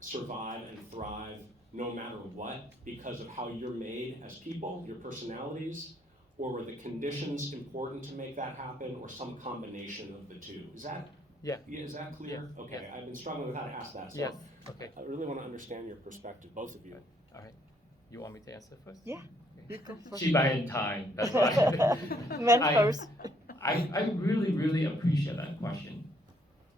survive and thrive no matter what because of how you're made as people, your personalities, or were the conditions important to make that happen, or some combination of the two? Yeah. Is that clear? Yeah. Okay, Yes. I've been struggling with how to ask that, so Yes. Okay. I really want to understand your perspective, both of you. All right. You want me to answer first? Yeah, you go first. Shibai and time, that's why. Men I- first. I really, really appreciate that question.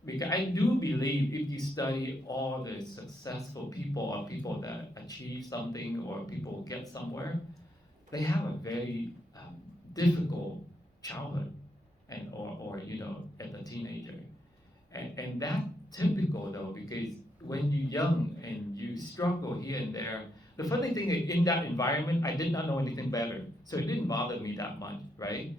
Because I do believe if you study all the successful people or people that achieve something or people who get somewhere, they have a very difficult childhood and or as a teenager. And that typical though, because when you're young and you struggle here and there, the funny thing is in that environment, I did not know anything better. So it didn't bother me that much, right?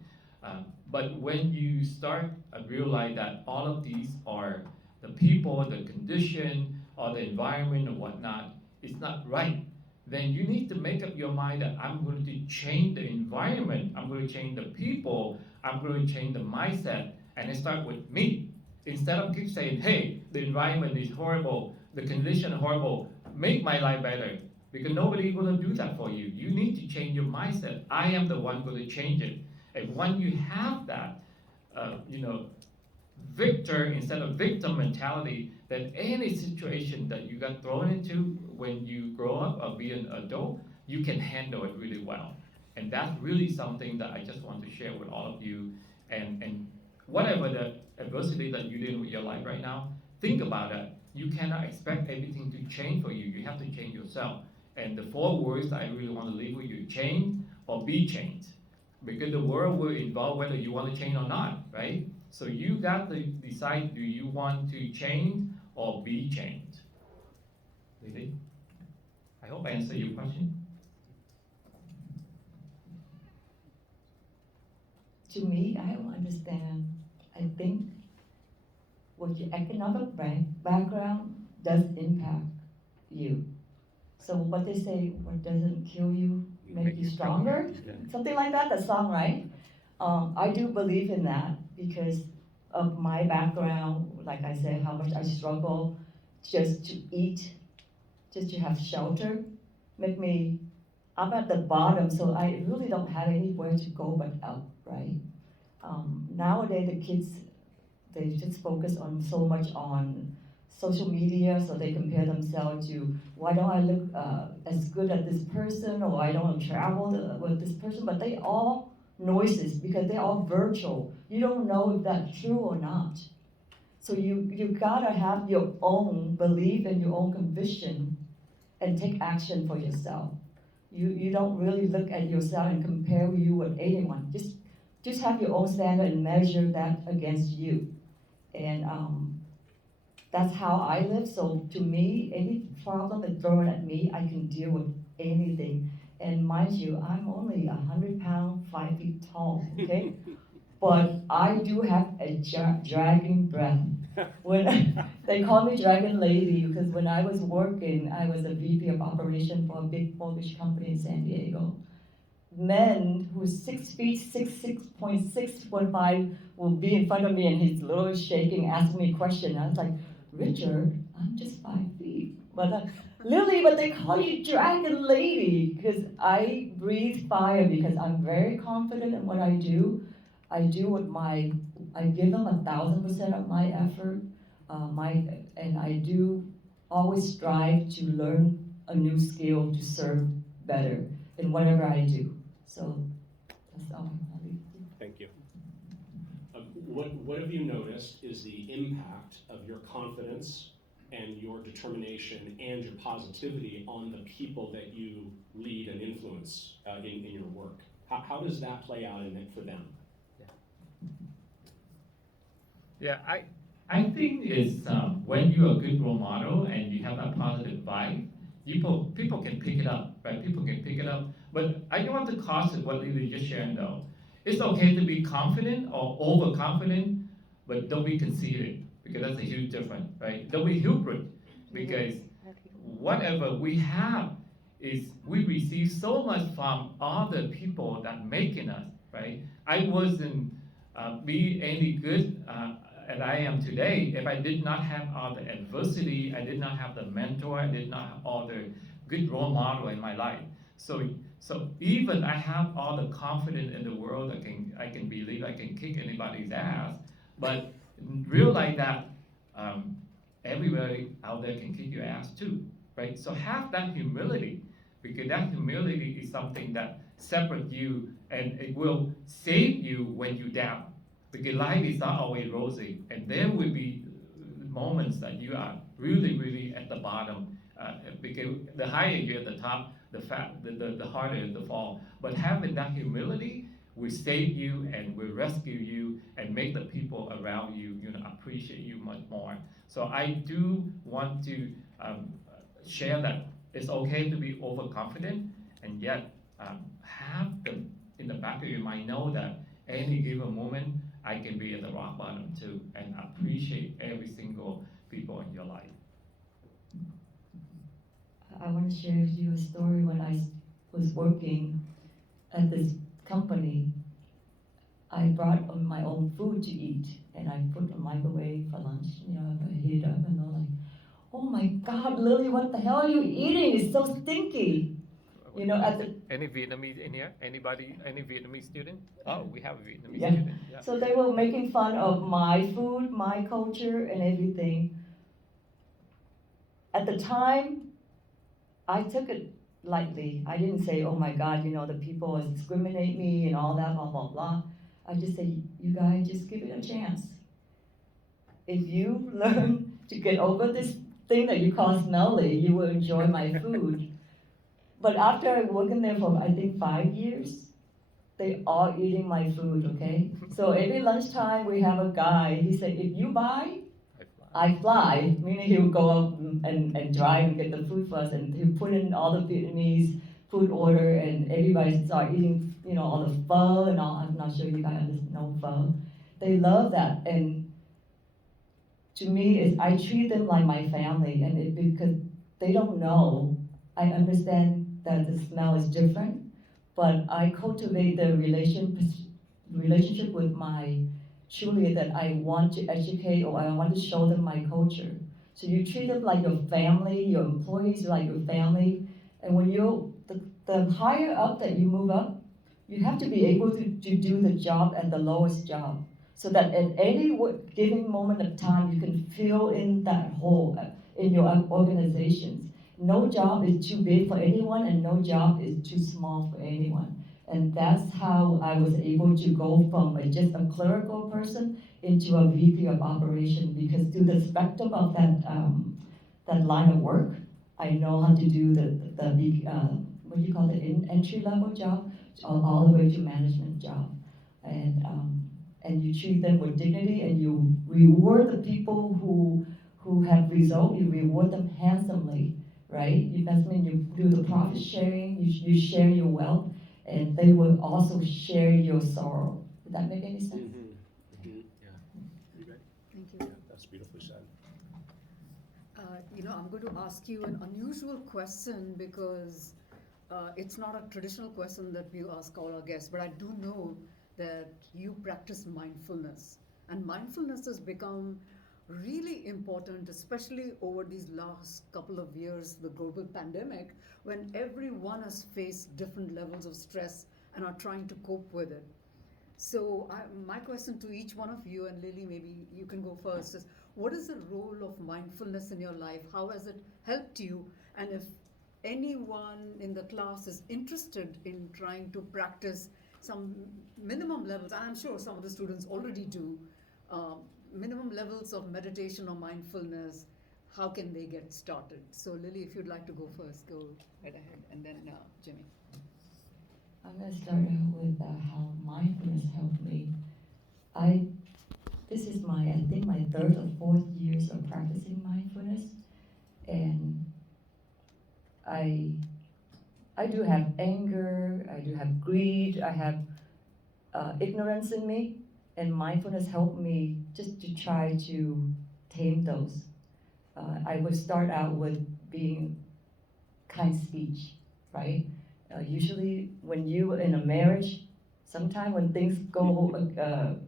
But when you start realize that all of these are the people, the condition, or the environment or whatnot, it's not right, then you need to make up your mind that I'm going to change the environment, I'm going to change the people, I'm going to change the mindset, and it start with me. Instead of keep saying, hey, the environment is horrible, the condition is horrible, make my life better. Because nobody is going to do that for you. You need to change your mindset. I am the one going to change it. And when you have that, victor instead of victim mentality, that any situation that you got thrown into when you grow up or be an adult, you can handle it really well. And that's really something that I just want to share with all of you. And whatever the adversity that you're dealing with your life right now, think about it. You cannot expect everything to change for you. You have to change yourself. And the 4 words that I really want to leave with you: change or be changed. Because the world will involve whether you want to change or not, right? So you got to decide, do you want to change or be changed? Really? I hope I answered your question. To me, I don't understand. I think what your economic background does impact you. So what they say, what doesn't kill you make you stronger? Yeah. Something like that, the song, right? I do believe in that because of my background, like I said, how much I struggle just to eat, just to have shelter, make me, I'm at the bottom, so I really don't have anywhere to go but up, right? Nowadays, the kids, they just focus on so much on social media, so they compare themselves to, why don't I look as good as this person, or why don't I travel with this person, but they all noises because they're all virtual. You don't know if that's true or not. So you gotta have your own belief and your own conviction and take action for yourself. You don't really look at yourself and compare you with anyone. Just have your own standard and measure that against you. And that's how I live. So to me, any problem that's thrown at me, I can deal with anything. And mind you, I'm only 100 pounds, 5 feet tall, okay? But I do have a dragon breath. When they call me Dragon Lady because when I was working, I was a VP of operation for a big Polish company in San Diego. Men who's 6 feet, 6.5 will be in front of me and he's literally shaking, asking me a question. I was like, Richard, I'm just 5 feet. But Lily, but they call you Dragon Lady because I breathe fire because I'm very confident in what I do. I do I give them 1,000% of my effort, and I do always strive to learn a new skill to serve better in whatever I do. So that's all I leave. Thank you. What have you noticed is the impact of your confidence and your determination and your positivity on the people that you lead and influence in your work? How does that play out in it for them? Yeah, I think it's when you're a good role model and you have that positive vibe, people can pick it up, right? People can pick it up. But I don't want to caution what Lily just sharing though. It's okay to be confident or overconfident, but don't be conceited because that's a huge difference, right? Don't be hubris because whatever we have is we receive so much from other people that making us, right? I wasn't be any good I am today, if I did not have all the adversity, I did not have the mentor, I did not have all the good role model in my life. So even I have all the confidence in the world, I can believe I can kick anybody's ass, but realize that everybody out there can kick your ass too, right? So have that humility, because that humility is something that separates you and it will save you when you down. Because life is not always rosy, and there will be moments that you are really, really at the bottom. Because the higher you're at the top, the harder is the fall. But having that humility will save you and will rescue you and make the people around you, appreciate you much more. So I do want to share that it's okay to be overconfident, and yet have in the back of your mind know that any given moment I can be at the rock bottom too, and appreciate every single people in your life. I want to share with you a story. When I was working at this company, I brought my own food to eat, and I put a microwave for lunch. I heat it up, and they're like, "Oh my God, Lily, what the hell are you eating? It's so stinky." At the Any Vietnamese in here? Anybody? Any Vietnamese student? Oh, we have a Vietnamese Yeah. student. Yeah. So they were making fun of my food, my culture, and everything. At the time, I took it lightly. I didn't say, "Oh my God, the people discriminate me and all that, blah, blah, blah." I just say, "You guys just give it a chance. If you learn to get over this thing that you call smelly, you will enjoy my food." But after I worked in there for, I think, 5 years, they all eating my food, okay? So every lunchtime we have a guy, he said, "If you buy, I fly," meaning he would go up and drive and get the food for us, and he put in all the Vietnamese food order, and everybody start eating, all the pho and all. I'm not sure you guys know pho. They love that, and to me, I treat them like my family, and because they don't know, I understand that the smell is different, but I cultivate the relationship with my children that I want to educate, or I want to show them my culture. So you treat them like your family, your employees like your family, and when the higher up that you move up, you have to be able to do the job at the lowest job, so that at any given moment of time, you can fill in that hole in your organizations. No job is too big for anyone, and no job is too small for anyone. And that's how I was able to go from just a clerical person into a VP of operation, because through the spectrum of that line of work, I know how to do the what do you call it, entry level job, all the way to management job. And you treat them with dignity, and you reward the people who have result. You reward them handsomely, right? That's when you do the profit sharing. You share your wealth, and they will also share your sorrow. Did that make any sense? Yeah. You ready? Thank you. Yeah, that's beautifully said. I'm going to ask you an unusual question because it's not a traditional question that we ask all our guests, but I do know that you practice mindfulness. And mindfulness has become really important, especially over these last couple of years, the global pandemic, when everyone has faced different levels of stress and are trying to cope with it. So my question to each one of you, and Lily, maybe you can go first, is what is the role of mindfulness in your life? How has it helped you? And if anyone in the class is interested in trying to practice some minimum levels, and I'm sure some of the students already do, minimum levels of meditation or mindfulness, how can they get started? So Lily, if you'd like to go first, go right ahead, and then Jimmy. I'm going to start out with how mindfulness helped me. This is I think my 3rd or 4th years of practicing mindfulness, and I do have anger, I do have greed, I have ignorance in me, and mindfulness helped me just to try to tame those. I would start out with being kind speech, right? Usually when you're in a marriage, sometimes when things go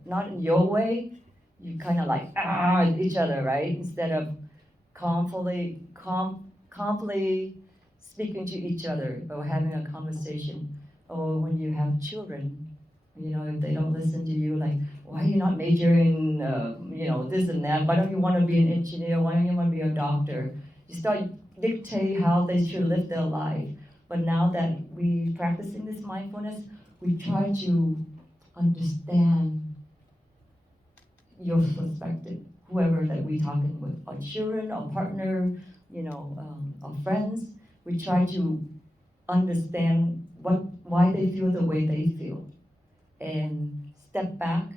not in your way, you kind of like at each other, right? Instead of calmly speaking to each other or having a conversation. Or when you have children, if they don't listen to you, like, why are you not majoring, this and that? Why don't you want to be an engineer? Why don't you want to be a doctor? You start dictate how they should live their life. But now that we practicing this mindfulness, we try to understand your perspective, whoever that we talking with, our children, our partner, our friends. We try to understand why they feel the way they feel, and step back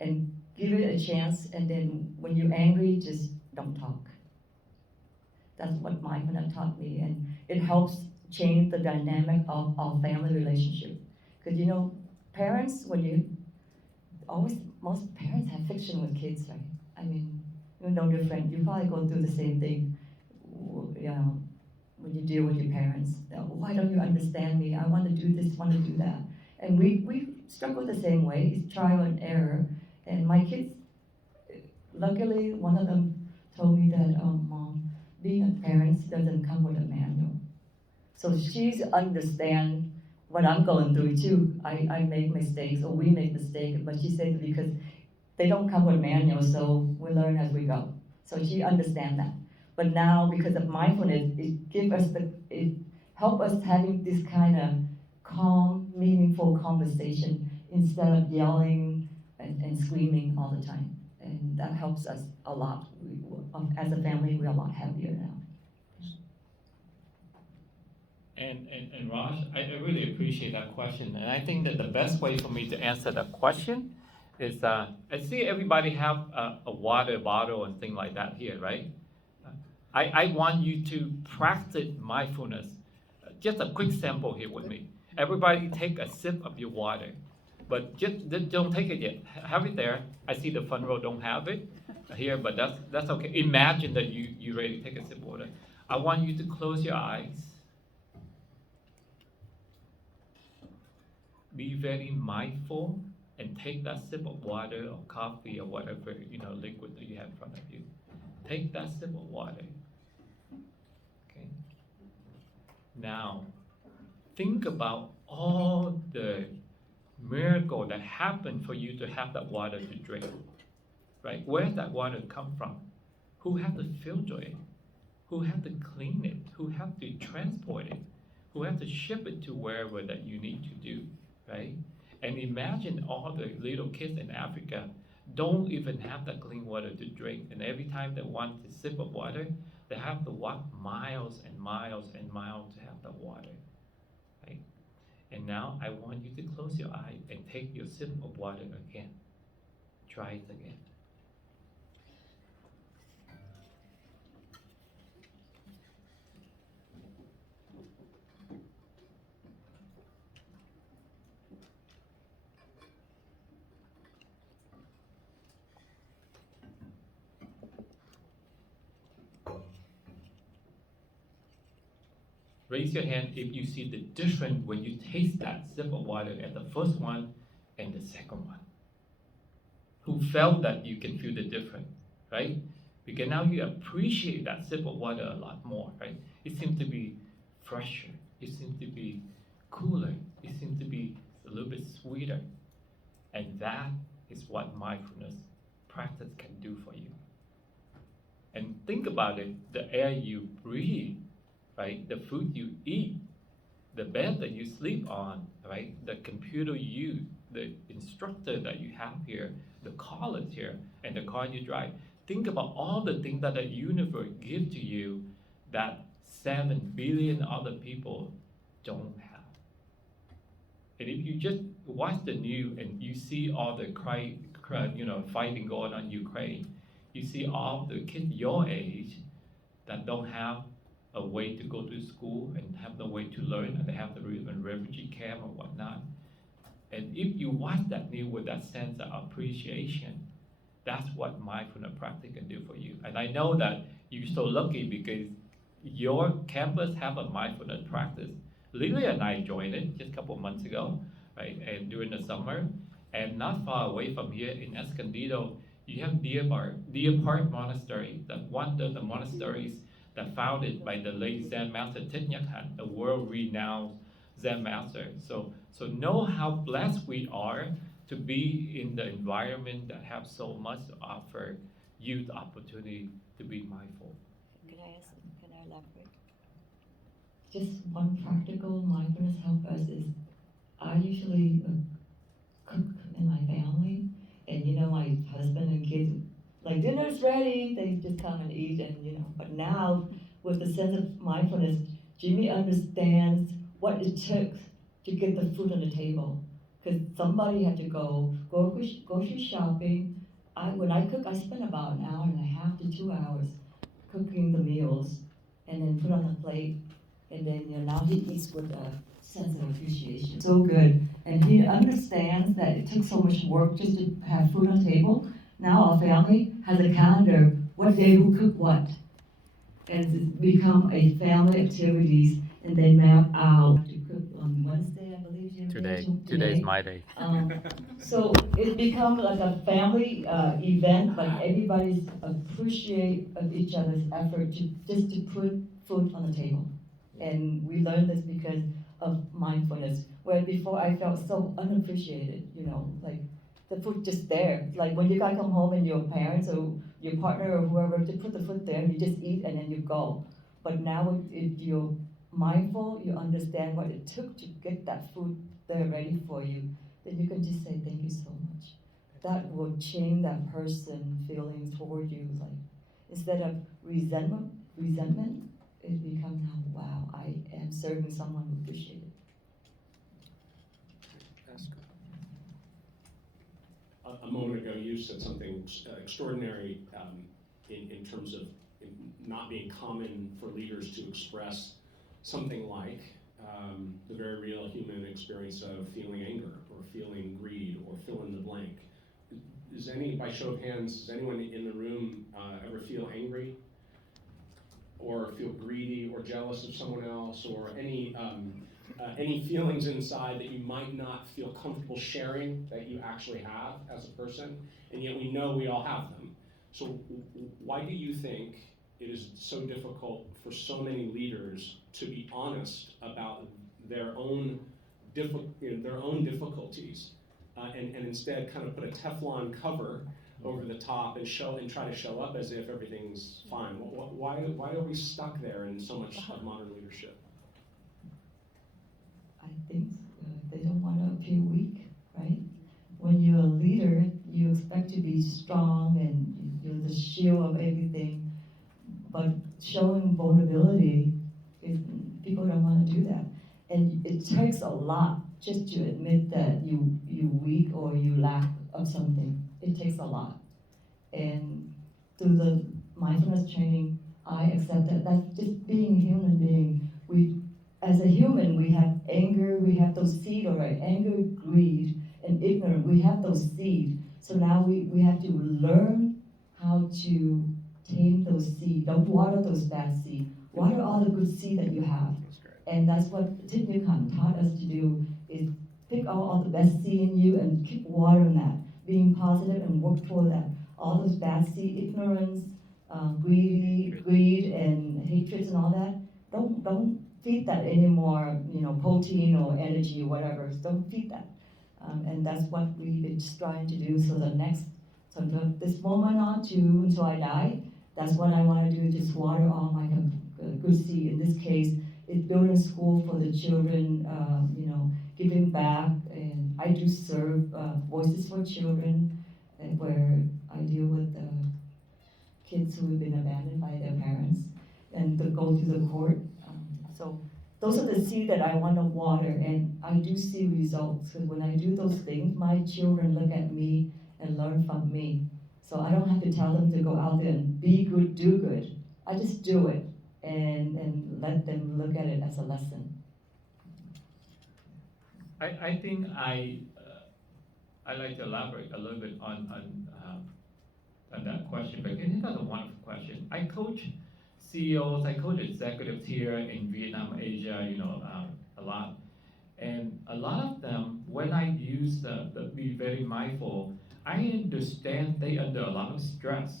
and give it a chance. And then when you're angry, just don't talk. That's what mindfulness taught me, and it helps change the dynamic of our family relationship. Because parents, most parents have friction with kids, right? I mean, you're no different. You probably go through the same thing, when you deal with your parents. Why don't you understand me? I want to do this, want to do that. And we struggle the same way. It's trial and error. And my kids, luckily, one of them told me that Mom, being a parent doesn't come with a manual. So she's understand what I'm going through too. I make mistakes, or we make mistakes, but she said because they don't come with manuals, so we learn as we go. So she understands that. But now, because of mindfulness, it help us having this kind of calm, meaningful conversation instead of yelling and screaming all the time. And that helps us a lot. As a family, we're a lot happier now. And Raj, I really appreciate that question. And I think that the best way for me to answer that question is, I see everybody have a water bottle and things like that here, right? I want you to practice mindfulness. Just a quick sample here with me. Everybody take a sip of your water, but just don't take it yet. Have it there. I see the front row don't have it here, but that's okay. Imagine that you ready to take a sip of water. I want you to close your eyes. Be very mindful and take that sip of water or coffee or whatever liquid that you have in front of you. Take that sip of water. Okay. Now, think about all the miracle that happened for you to have that water to drink. Right? Where did that water come from? Who had to filter it? Who had to clean it? Who had to transport it? Who had to ship it to wherever that you need to do? Right? And imagine all the little kids in Africa don't even have that clean water to drink. And every time they want a sip of water, they have to walk miles and miles and miles to have that water. Right? And now I want you to close your eye and take your sip of water again. Try it again. Raise your hand if you see the difference when you taste that sip of water at the first one and the second one. Who felt that you can feel the difference, right? Because now you appreciate that sip of water a lot more, right? It seems to be fresher. It seems to be cooler. It seems to be a little bit sweeter. And that is what mindfulness practice can do for you. And think about it, the air you breathe, right? The food you eat, the bed that you sleep on, right? The computer you use, the instructor that you have here, the college here, and the car you drive. Think about all the things that the universe gives to you that 7 billion other people don't have. And if you just watch the news and you see all the fighting going on in Ukraine, you see all the kids your age that don't have a way to go to school and have no way to learn, and they have to live in refugee camp or whatnot. And if you watch that news with that sense of appreciation, that's what mindfulness practice can do for you. And I know that you're so lucky because your campus have a mindfulness practice. Lily and I joined it just a couple of months ago, right? And during the summer, And not far away from here in Escondido, you have Deer Park Monastery, one of the monasteries that founded by the late Zen master Thich Nhat Hanh, a world-renowned Zen master. So know how blessed we are to be in the environment that have so much to offer you the opportunity to be mindful. Can I elaborate? Just one practical mindfulness help us is I usually cook in my family, and my husband and kids, like dinner's ready, they just come and eat, and but now with the sense of mindfulness, Jimmy understands what it took to get the food on the table, because somebody had to go grocery shopping. When I cook, I spend about an hour and a half to 2 hours cooking the meals, and then put on the plate, and then now he eats with a sense of appreciation. So good, and he understands that it took so much work just to have food on the table. Now our family has a calendar, what day who cooked what, and it's become a family activities, and they map out to cook on Wednesday, I believe. Today's my day. So it becomes like a family event, like everybody's appreciate of each other's effort just to put food on the table. And we learned this because of mindfulness, where before I felt so unappreciated, like the food just there. Like when you guys come home and your parents or your partner or whoever to put the food there, you just eat and then you go. But now if you're mindful, you understand what it took to get that food there ready for you, then you can just say thank you so much. That will change that person feeling toward you. Like instead of resentment, it becomes now, wow, I am serving someone who appreciates it. A moment ago, you said something extraordinary in terms of not being common for leaders to express something like the very real human experience of feeling anger or feeling greed or fill in the blank. By show of hands, does anyone in the room ever feel angry or feel greedy or jealous of someone else, or any feelings inside that you might not feel comfortable sharing that you actually have as a person, and yet we know we all have them? So why do you think it is so difficult for so many leaders to be honest about their own difficulties, and instead kind of put a Teflon cover over the top and try to show up as if everything's fine? Why are we stuck there in so much of modern leadership? I think they don't want to appear weak, right? When you're a leader, you expect to be strong and you're the shield of everything. But showing vulnerability, people don't want to do that. And it takes a lot just to admit that you're weak or you lack of something. It takes a lot. And through the mindfulness training, I accept that that's just being a human being. As a human, we have anger, we have those seeds, all right? Anger, greed, and ignorance, we have those seeds. So now we have to learn how to tame those seeds. Don't water those bad seeds. Water all the good seed that you have. And that's what Thich Nhat Hanh taught us to do, is pick out all the best seed in you and keep watering that, being positive and work toward that. All those bad seed, ignorance, greed and hatreds and all that, don't feed that anymore, protein or energy or whatever. Don't feed that. And that's what we've been trying to do. So from this moment on until I die, that's what I want to do, just water all my good seed. In this case, it's building a school for the children, giving back. And I do serve Voices for Children, where I deal with kids who have been abandoned by their parents and to go through the court. So those are the seeds that I want to water, and I do see results. Because when I do those things, my children look at me and learn from me. So I don't have to tell them to go out there and be good, do good. I just do it and let them look at it as a lesson. I think I like to elaborate a little bit on that question, because it's not a wonderful question. I coach CEOs, I coach executives here in Vietnam, Asia, a lot. And a lot of them, when I use the be very mindful, I understand they under a lot of stress.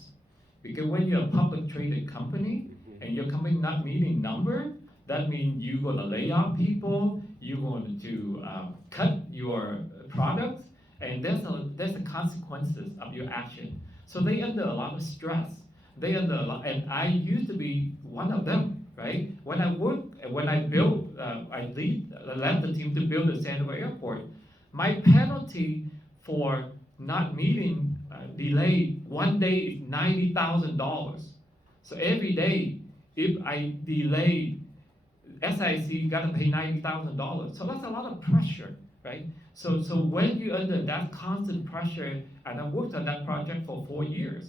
Because when you're a public traded company and your company not meeting number, that means you're gonna lay off people, you're going to cut your products, and there's the consequences of your action. So they under a lot of stress. They under a lot, and I used to be one of them, right? When I built, I led the team to build the San Diego airport. My penalty for not meeting, delayed, one day is $90,000. So every day, if I delay, SIC gotta pay $90,000. So that's a lot of pressure, right? So when you're under that constant pressure, and I worked on that project for 4 years,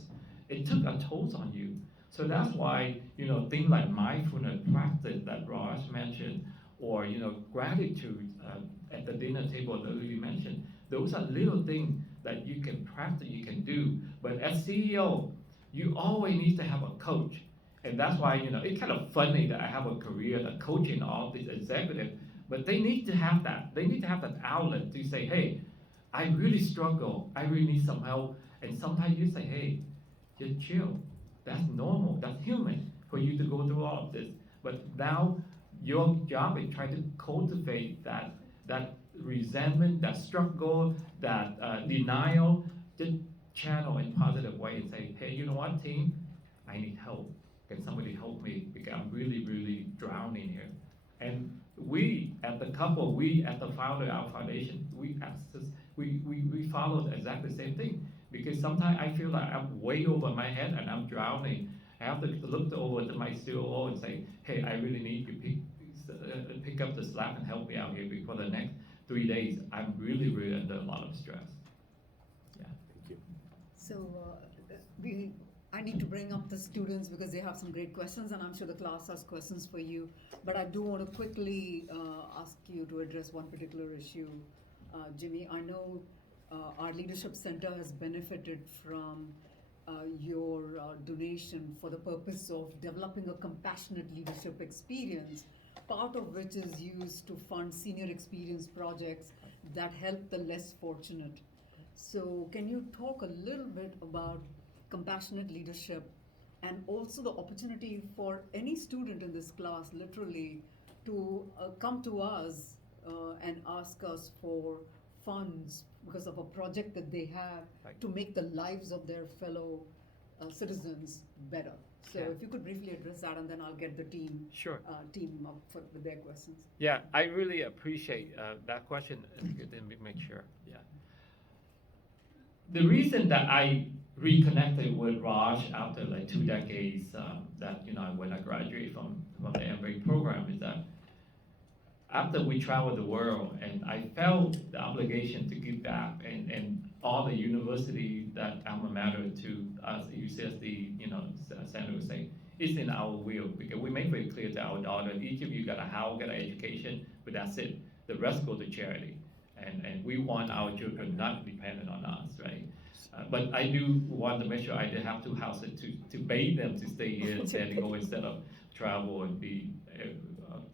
it took a toll on you. So that's why, things like mindfulness practice that Raj mentioned, or, gratitude at the dinner table that you mentioned, those are little things that you can practice, you can do. But as CEO, you always need to have a coach. And that's why, it's kind of funny that I have a career that coaching all these executives, but they need to have that. They need to have that outlet to say, hey, I really struggle. I really need some help. And sometimes you say, hey, just chill. That's normal. That's human for you to go through all of this. But now your job is trying to cultivate that resentment, that struggle, that denial, just channel in positive way and say, hey, you know what, team? I need help. Can somebody help me? Because I'm really, really drowning here. And we, at the couple, we at the founder, our foundation, we follow exactly the same thing. Because sometimes I feel like I'm way over my head and I'm drowning. I have to look over to my COO and say, hey, I really need you to pick up the slack and help me out here because for the next 3 days, I'm really, really under a lot of stress. Yeah. Thank you. So I need to bring up the students because they have some great questions, and I'm sure the class has questions for you. But I do want to quickly ask you to address one particular issue. Jimmy, I know our Leadership Center has benefited from your donation for the purpose of developing a compassionate leadership experience, part of which is used to fund senior experience projects that help the less fortunate. So can you talk a little bit about compassionate leadership and also the opportunity for any student in this class literally to come to us and ask us for funds because of a project that they have Right. to make the lives of their fellow citizens better. So Yeah. if you could briefly address that, and then I'll get the team Sure. up with their questions. Yeah, I really appreciate that question. Let me make sure. Yeah. The reason that I reconnected with Raj after like 2 decades, that when I graduated from the MBA program, is that after we traveled the world, and I felt the obligation to give back, and all the university that alma mater to us, UCSD, San Jose, is in our will, because we make very clear to our daughter, each of you got a house, got an education, but that's it. The rest go to charity, and we want our children not dependent on us, right? But I do want to make sure I did have 2 houses to pay them to stay here in San Diego instead of travel and be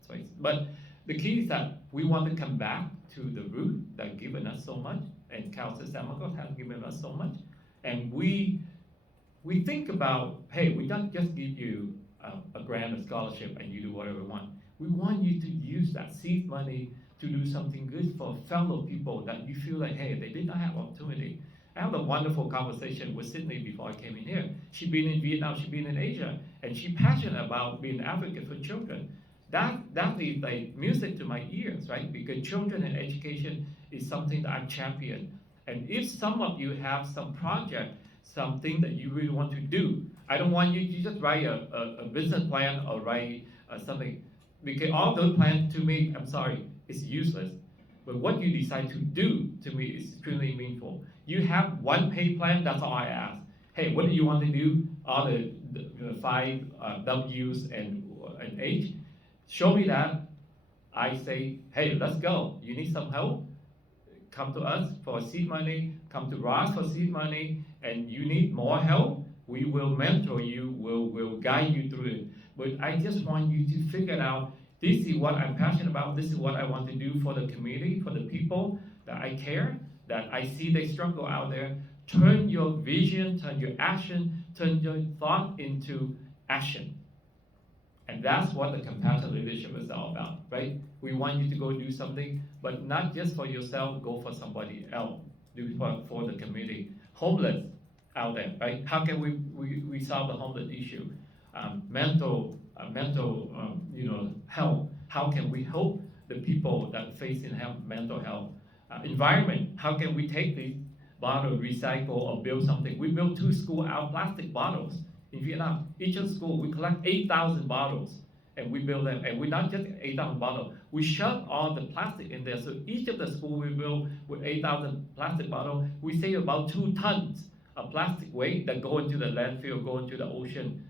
place. But the key is that we want to come back to the root that given us so much, and Cal San Marcos has given us so much, and we think about, hey, we don't just give you a grant, a scholarship, and you do whatever you want. We want you to use that seed money to do something good for fellow people that you feel like, hey, they did not have opportunity. I had a wonderful conversation with Sydney before I came in here. She's been in Vietnam, she's been in Asia, and she's passionate about being an advocate for children. That is like music to my ears, right? Because children and education is something that I champion. And if some of you have some project, something that you really want to do, I don't want you to just write a business plan or write something, because all those plans to me, I'm sorry, is useless. But what you decide to do to me is extremely meaningful. You have one pay plan, that's all I ask. Hey, what do you want to do? All the 5 W's and H. Show me that. I say, hey, let's go. You need some help? Come to us for seed money. Come to Ross for seed money. And you need more help? We will mentor you. We'll guide you through it. But I just want you to figure out this is what I'm passionate about, this is what I want to do for the community, for the people that I care, that I see they struggle out there. Turn your vision, turn your action, turn your thought into action. And that's what the compassionate leadership is all about, right? We want you to go do something, but not just for yourself, go for somebody else. Do it for the community. Homeless out there, right? How can we solve the homeless issue? Mental health. How can we help the people that facing mental health? Environment. How can we take these bottles, recycle, or build something? We built 2 schools out of plastic bottles in Vietnam. Each of the school, we collect 8,000 bottles and we build them. And we not just 8,000 bottles, we shove all the plastic in there. So each of the school we build with 8,000 plastic bottles, we save about 2 tons of plastic waste that go into the landfill, go into the ocean,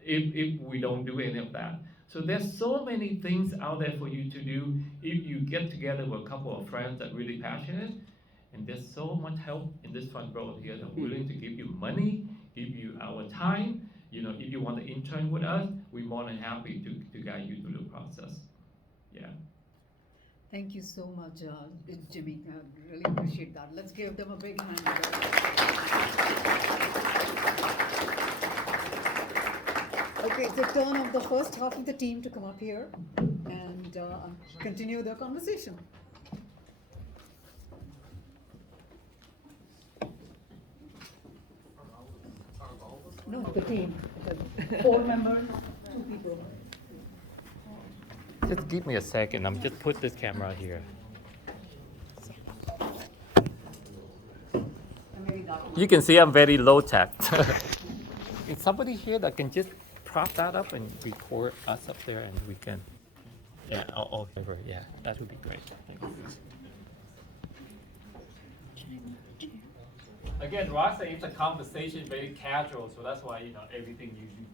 if we don't do any of that. So there's so many things out there for you to do if you get together with a couple of friends that are really passionate. And there's so much help in this front row here that we're willing to give you money, give you our time. You know, if you want to intern with us, we're more than happy to guide you through the process. Yeah. Thank you so much, Jimmy. I really appreciate that. Let's give them a big hand. Okay, it's the turn of the first half of the team to come up here and continue their conversation. No, the team. 4 members, 2 people. Just give me a second. I'm just put this camera here. You can see I'm very low tech. Is somebody here that can just prop that up and record us up there, and we can? Yeah. Yeah, that would be great. Thanks. Again, Ross said it's a conversation, very casual, so that's why everything you do.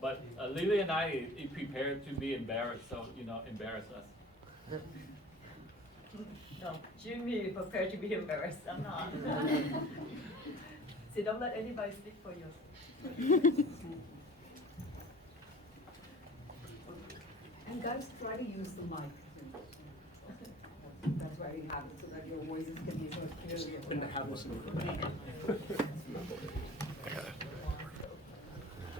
But Lily and I are prepared to be embarrassed, so embarrass us. No, Jimmy is prepared to be embarrassed. I'm not. So don't let anybody speak for you. And guys, try to use the mic. That's why you have it, so that your voices can be heard clearly.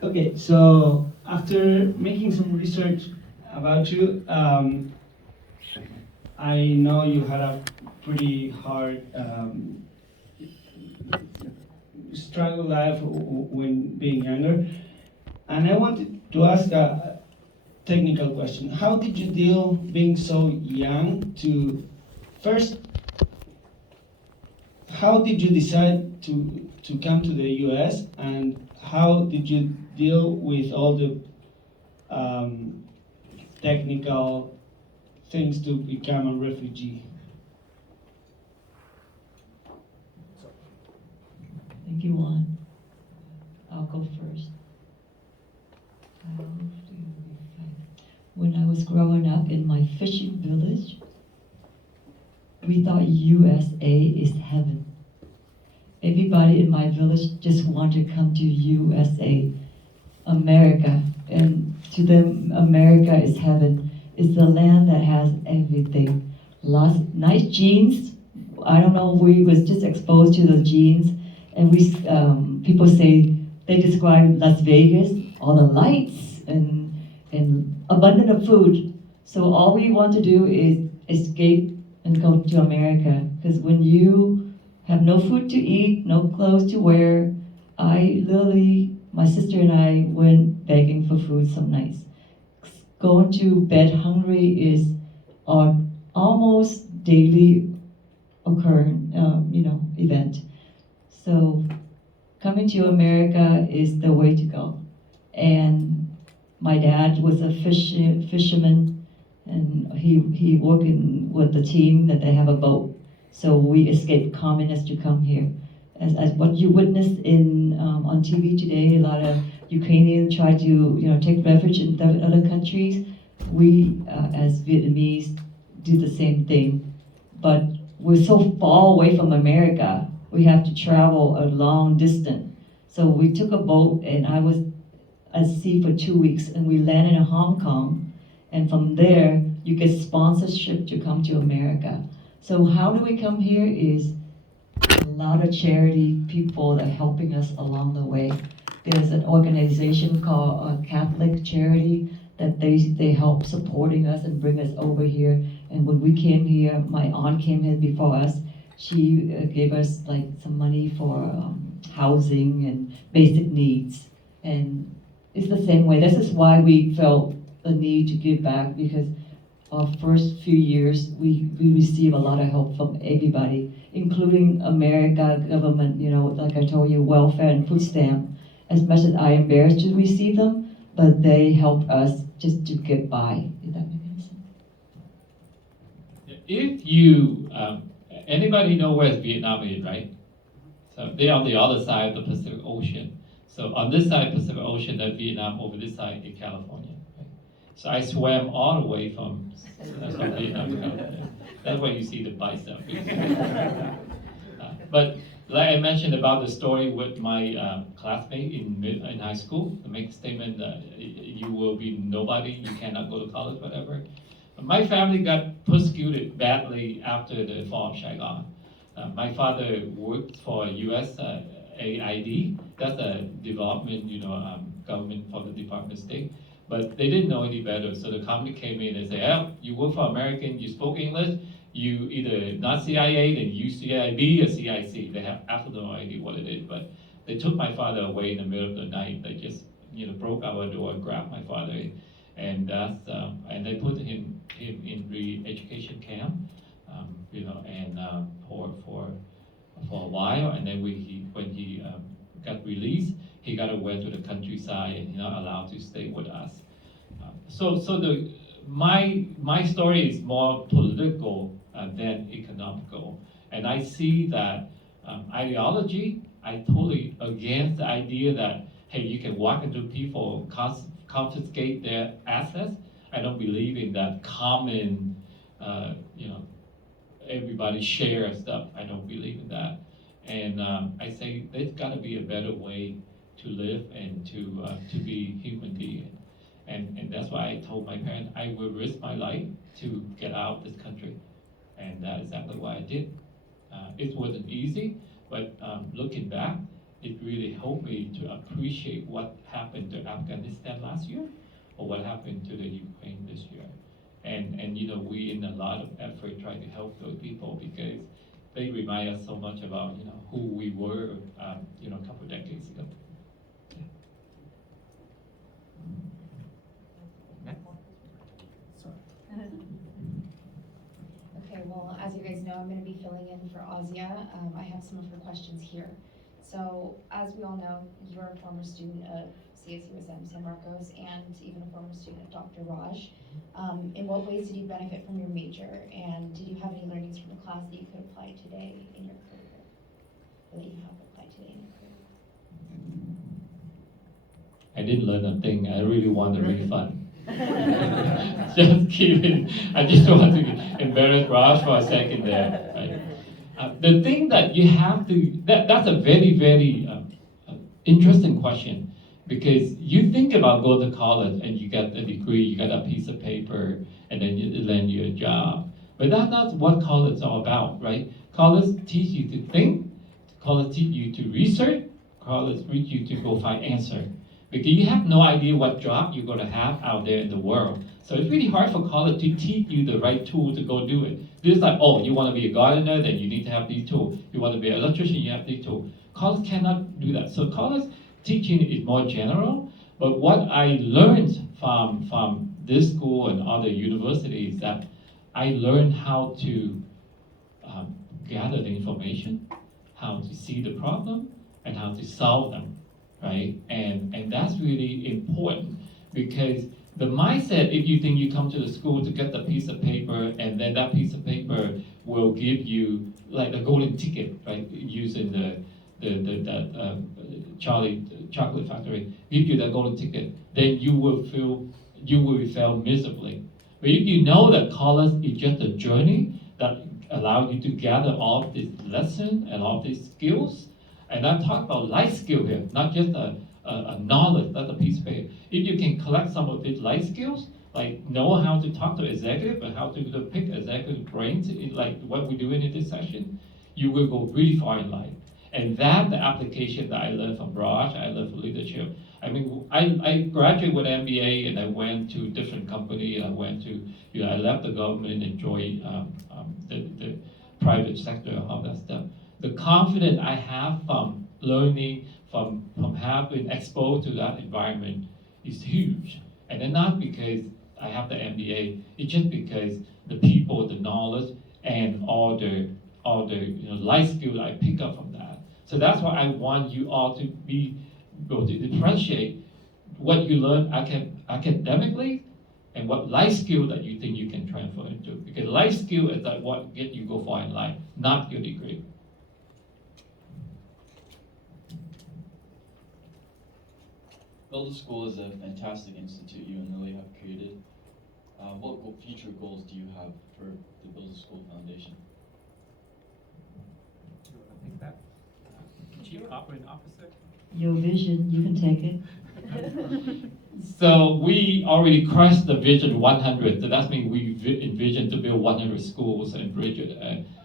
Okay, so after making some research about you, I know you had a pretty hard struggle life when being younger, and I wanted to ask a technical question. How did you deal being so young to first? How did you decide to come to the U.S. and how did you deal with all the technical things to become a refugee? Thank you, Juan. I'll go first. When I was growing up in my fishing village, we thought USA is heaven. Everybody in my village just wanted to come to USA, America. And to them, America is heaven. It's the land that has everything. Lots nice jeans. I don't know, we was just exposed to those jeans. And we people say, they describe Las Vegas, all the lights and abundant of food. So all we want to do is escape and go to America. Because when you have no food to eat, no clothes to wear, my sister and I went begging for food some nights. Going to bed hungry is an almost daily occurring, event. So coming to America is the way to go. And my dad was a fisherman, and he working with the team that they have a boat. So we escaped communists to come here. As what you witnessed on TV today, a lot of Ukrainians try to take refuge in other countries. We as Vietnamese do the same thing, but we're so far away from America. We have to travel a long distance. So we took a boat, and I was at sea for 2 weeks, and we landed in Hong Kong. And from there, you get sponsorship to come to America. So how do we come here is a lot of charity people that are helping us along the way. There's an organization called Catholic Charity that they help supporting us and bring us over here. And when we came here, my aunt came here before us. She gave us like some money for housing and basic needs. And it's the same way. This is why we felt the need to give back, because our first few years we receive a lot of help from everybody, including America government, you know, like I told you, welfare and food stamp. As much as I am embarrassed to receive them, but they help us just to get by. Did that make any sense? If you, anybody know where Vietnam is, right? So they're on the other side of the Pacific Ocean. So on this side of the Pacific Ocean, that's Vietnam, over this side is California. Right? So I swam all the way from Vietnam to California. That's why you see the bicep. But like I mentioned about the story with my classmate in high school, to make a statement that you will be nobody, you cannot go to college, whatever. My family got persecuted badly after the fall of Saigon. My father worked for U.S. AID, that's a development, government for the Department of State. But they didn't know any better, so the company came in and said, "Oh, you work for American, you spoke English, you either not CIA, then UCIB or CIC." They have absolutely no idea what it is, but they took my father away in the middle of the night. They just, broke our door and grabbed my father, and and they put him in re-education camp, for a while, and then when he got released, he got away to the countryside and not allowed to stay with us. My story is more political than economical, and I see that ideology. I totally against the idea that hey, you can walk into people, confiscate their assets. I don't believe in that common, everybody share stuff. I don't believe in that, and I say there's got to be a better way to live and to be human being. And that's why I told my parents I will risk my life to get out of this country. And that's exactly what I did. It wasn't easy, but looking back, it really helped me to appreciate what happened to Afghanistan last year or what happened to the Ukraine this year. And we in a lot of effort trying to help those people because they remind us so much about, who we were, a couple of decades ago. Okay, well, as you guys know, I'm going to be filling in for Ozia. I have some of her questions here. So, as we all know, you're a former student of CSUSM San Marcos and even a former student of Dr. Raj. In what ways did you benefit from your major, and did you have any learnings from the class that you could apply today in your career, or that you have applied today in your career? I didn't learn a thing. I really want a refund. Just kidding. I just want to embarrass Raj for a second there. Right? The thing that you have to, that's a very, very interesting question, because you think about going to college and you get a degree, you get a piece of paper, and then you land you a job. But that's not what college is all about, right? College teach you to think, college teach you to research, college teach you to go find answer. Because you have no idea what job you're going to have out there in the world. So it's really hard for college to teach you the right tool to go do it. It's like, oh, you want to be a gardener, then you need to have these tools. You want to be an electrician, you have these tools. College cannot do that. So college teaching is more general, but what I learned from this school and other universities is that I learned how to gather the information, how to see the problem, and how to solve them. Right? And that's really important, because the mindset, if you think you come to the school to get the piece of paper and then that piece of paper will give you like the golden ticket, right? Using the Charlie Chocolate Factory, give you that golden ticket, then you will fail miserably. But if you know that college is just a journey that allows you to gather all of these lessons and all of these skills, and I'm talking about life skill here, not just a knowledge, that's a piece of paper. If you can collect some of these life skills, like know how to talk to executive and how to pick executive brains, like what we're doing in this session, you will go really far in life. And that, the application that I learned from Raj, I learned from leadership. I mean, I graduated with MBA and I went to different company. I went to, I left the government and joined the private sector, all that stuff. The confidence I have from learning, from having exposed to that environment is huge. And then not because I have the MBA, it's just because the people, the knowledge, and all the life skills I pick up from that. So that's why I want you all to be able to differentiate what you learn academically and what life skill that you think you can transfer into. Because life skill is like what get you go far in life, not your degree. Build a School is a fantastic institute you and Lily have created. What future goals do you have for the Build a School Foundation? Do you want to take that? Chief Operating Officer? Your vision, you can take it. So we already crushed the vision 100. So that means we envision to build 100 schools and bridges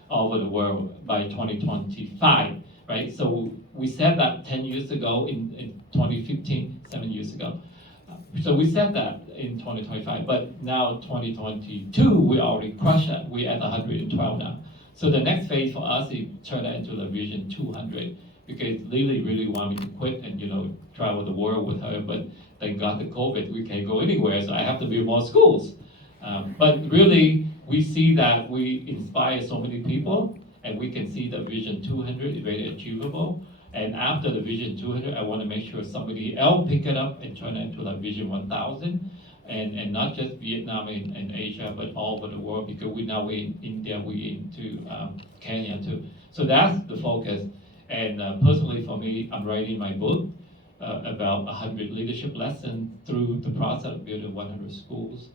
all over the world by 2025, right? So we said that 10 years ago in 2015, 7 years ago. So we said that in 2025, but now 2022, we already crushed that. We're at 112 now. So the next phase for us is turn that into the vision 200, because Lily really wanted me to quit and travel the world with her, but thank God the COVID, we can't go anywhere, so I have to build more schools. But really, we see that we inspire so many people, and we can see the vision 200 is very achievable. And after the vision 200, I want to make sure somebody else pick it up and turn it into the vision 1000, and not just Vietnam and Asia, but all over the world, because we're in India, we're into Kenya too. So that's the focus. And personally for me, I'm writing my book about 100 leadership lessons through the process of building 100 schools.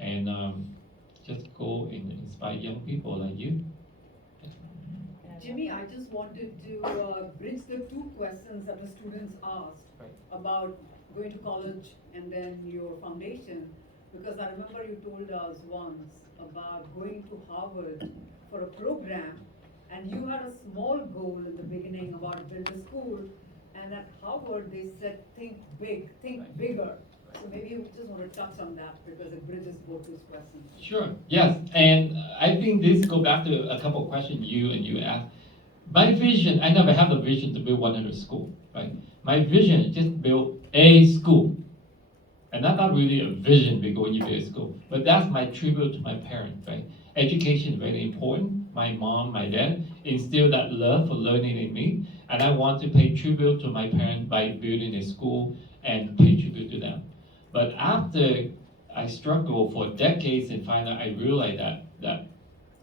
And just go and inspire young people like you. Jimmy, I just wanted to bridge the two questions that the students asked Right. about going to college and then your foundation, because I remember you told us once about going to Harvard for a program, and you had a small goal in the beginning about build a school, and at Harvard they said think big, think Right. bigger. So maybe you just want to touch on that because it bridges both those questions. Sure, yes, and I think this go back to a couple of questions you asked. My vision, I never have the vision to build 100 schools, right? My vision is just build a school. And that's not really a vision because when you build a school, but that's my tribute to my parents, right? Education is very important. My mom, my dad instilled that love for learning in me, and I want to pay tribute to my parents by building a school and pay tribute to them. But after I struggled for decades and finally I realized that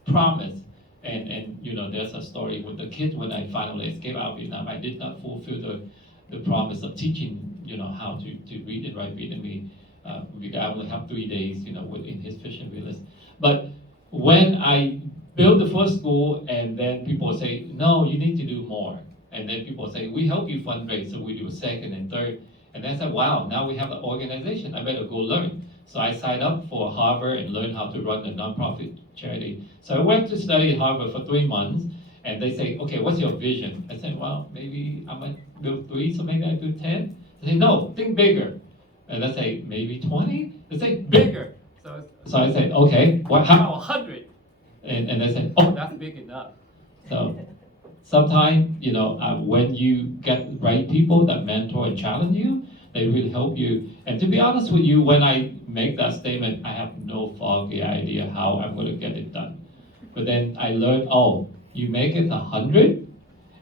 promise, and there's a story with the kids when I finally escaped out of Vietnam, I did not fulfill the promise of teaching, how to read and write Vietnamese. I only have 3 days, within his fishing village. But when I built the first school, and then people say, no, you need to do more. And then people say, we help you fundraise, so we do a second and third. And then I said, wow, now we have an organization, I better go learn. So I signed up for Harvard and learned how to run a nonprofit charity. So I went to study at Harvard for 3 months, and they say, okay, what's your vision? I said, well, maybe I might build 3, so maybe I do 10. They say, no, think bigger. And I say, maybe 20? They say, bigger. So I said, okay, how? 100. And they said, oh, that's big enough. So sometimes, when you get the right people that mentor and challenge you, they really help you. And to be honest with you, when I make that statement, I have no foggy idea how I'm going to get it done. But then I learned, you make it 100,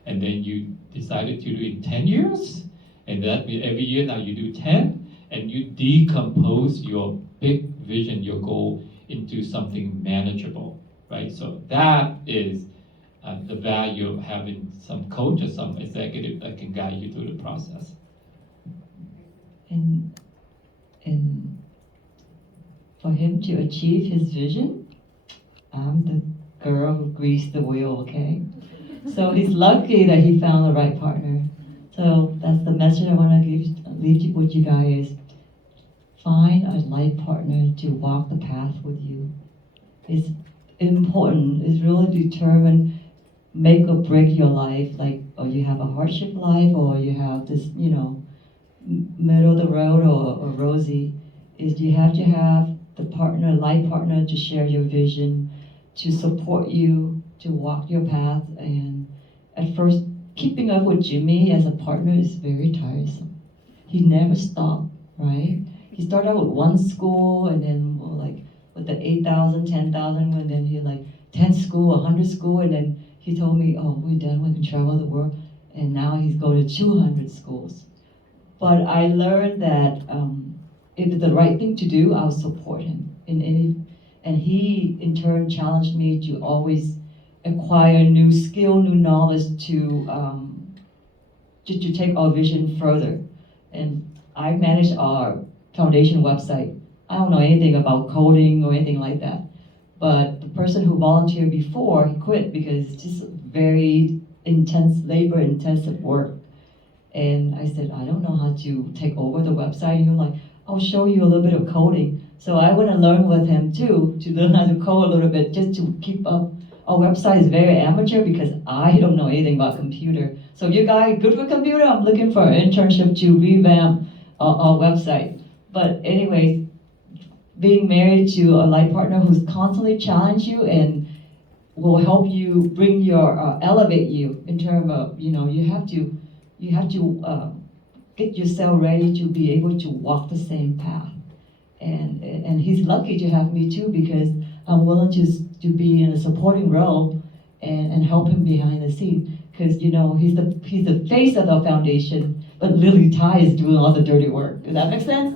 and then you decided to do it in 10 years, and that means every year now you do 10, and you decompose your big vision, your goal, into something manageable, right? So that is the value of having some coach or some executive that can guide you through the process. And for him to achieve his vision, I'm the girl who greased the wheel, okay? So he's lucky that he found the right partner. So that's the message I want to leave with you guys. find a life partner to walk the path with you. It's important. It's really determined, make or break your life. Like, or you have a hardship life, or you have this, middle of the road or rosy. Is you have to have the partner, life partner, to share your vision, to support you, to walk your path. And at first, keeping up with Jimmy as a partner is very tiresome. He never stopped, right? He started out with one school, and then with the 8,000, 10,000, and then he 10 school, 100 school, and then he told me, oh, we're done, we can travel the world. And now he's going to 200 schools. But I learned that if it's the right thing to do, I'll support him in any. And he, in turn, challenged me to always acquire new skill, new knowledge to take our vision further. And I manage our foundation website. I don't know anything about coding or anything like that. But the person who volunteered before, he quit because it's just very intense, labor-intensive work. And I said, I don't know how to take over the website. And he was like, I'll show you a little bit of coding. So I went and learned with him too, to learn how to code a little bit, just to keep up. Our website is very amateur because I don't know anything about computer. So if you guys good with computer, I'm looking for an internship to revamp our website. But anyways, being married to a life partner who's constantly challenge you and will help you bring your elevate you in terms of you have to get yourself ready to be able to walk the same path. And he's lucky to have me too, because I'm willing to be in a supporting role and help him behind the scene. Because he's the face of the foundation, but Lily Tai is doing all the dirty work. Does that make sense?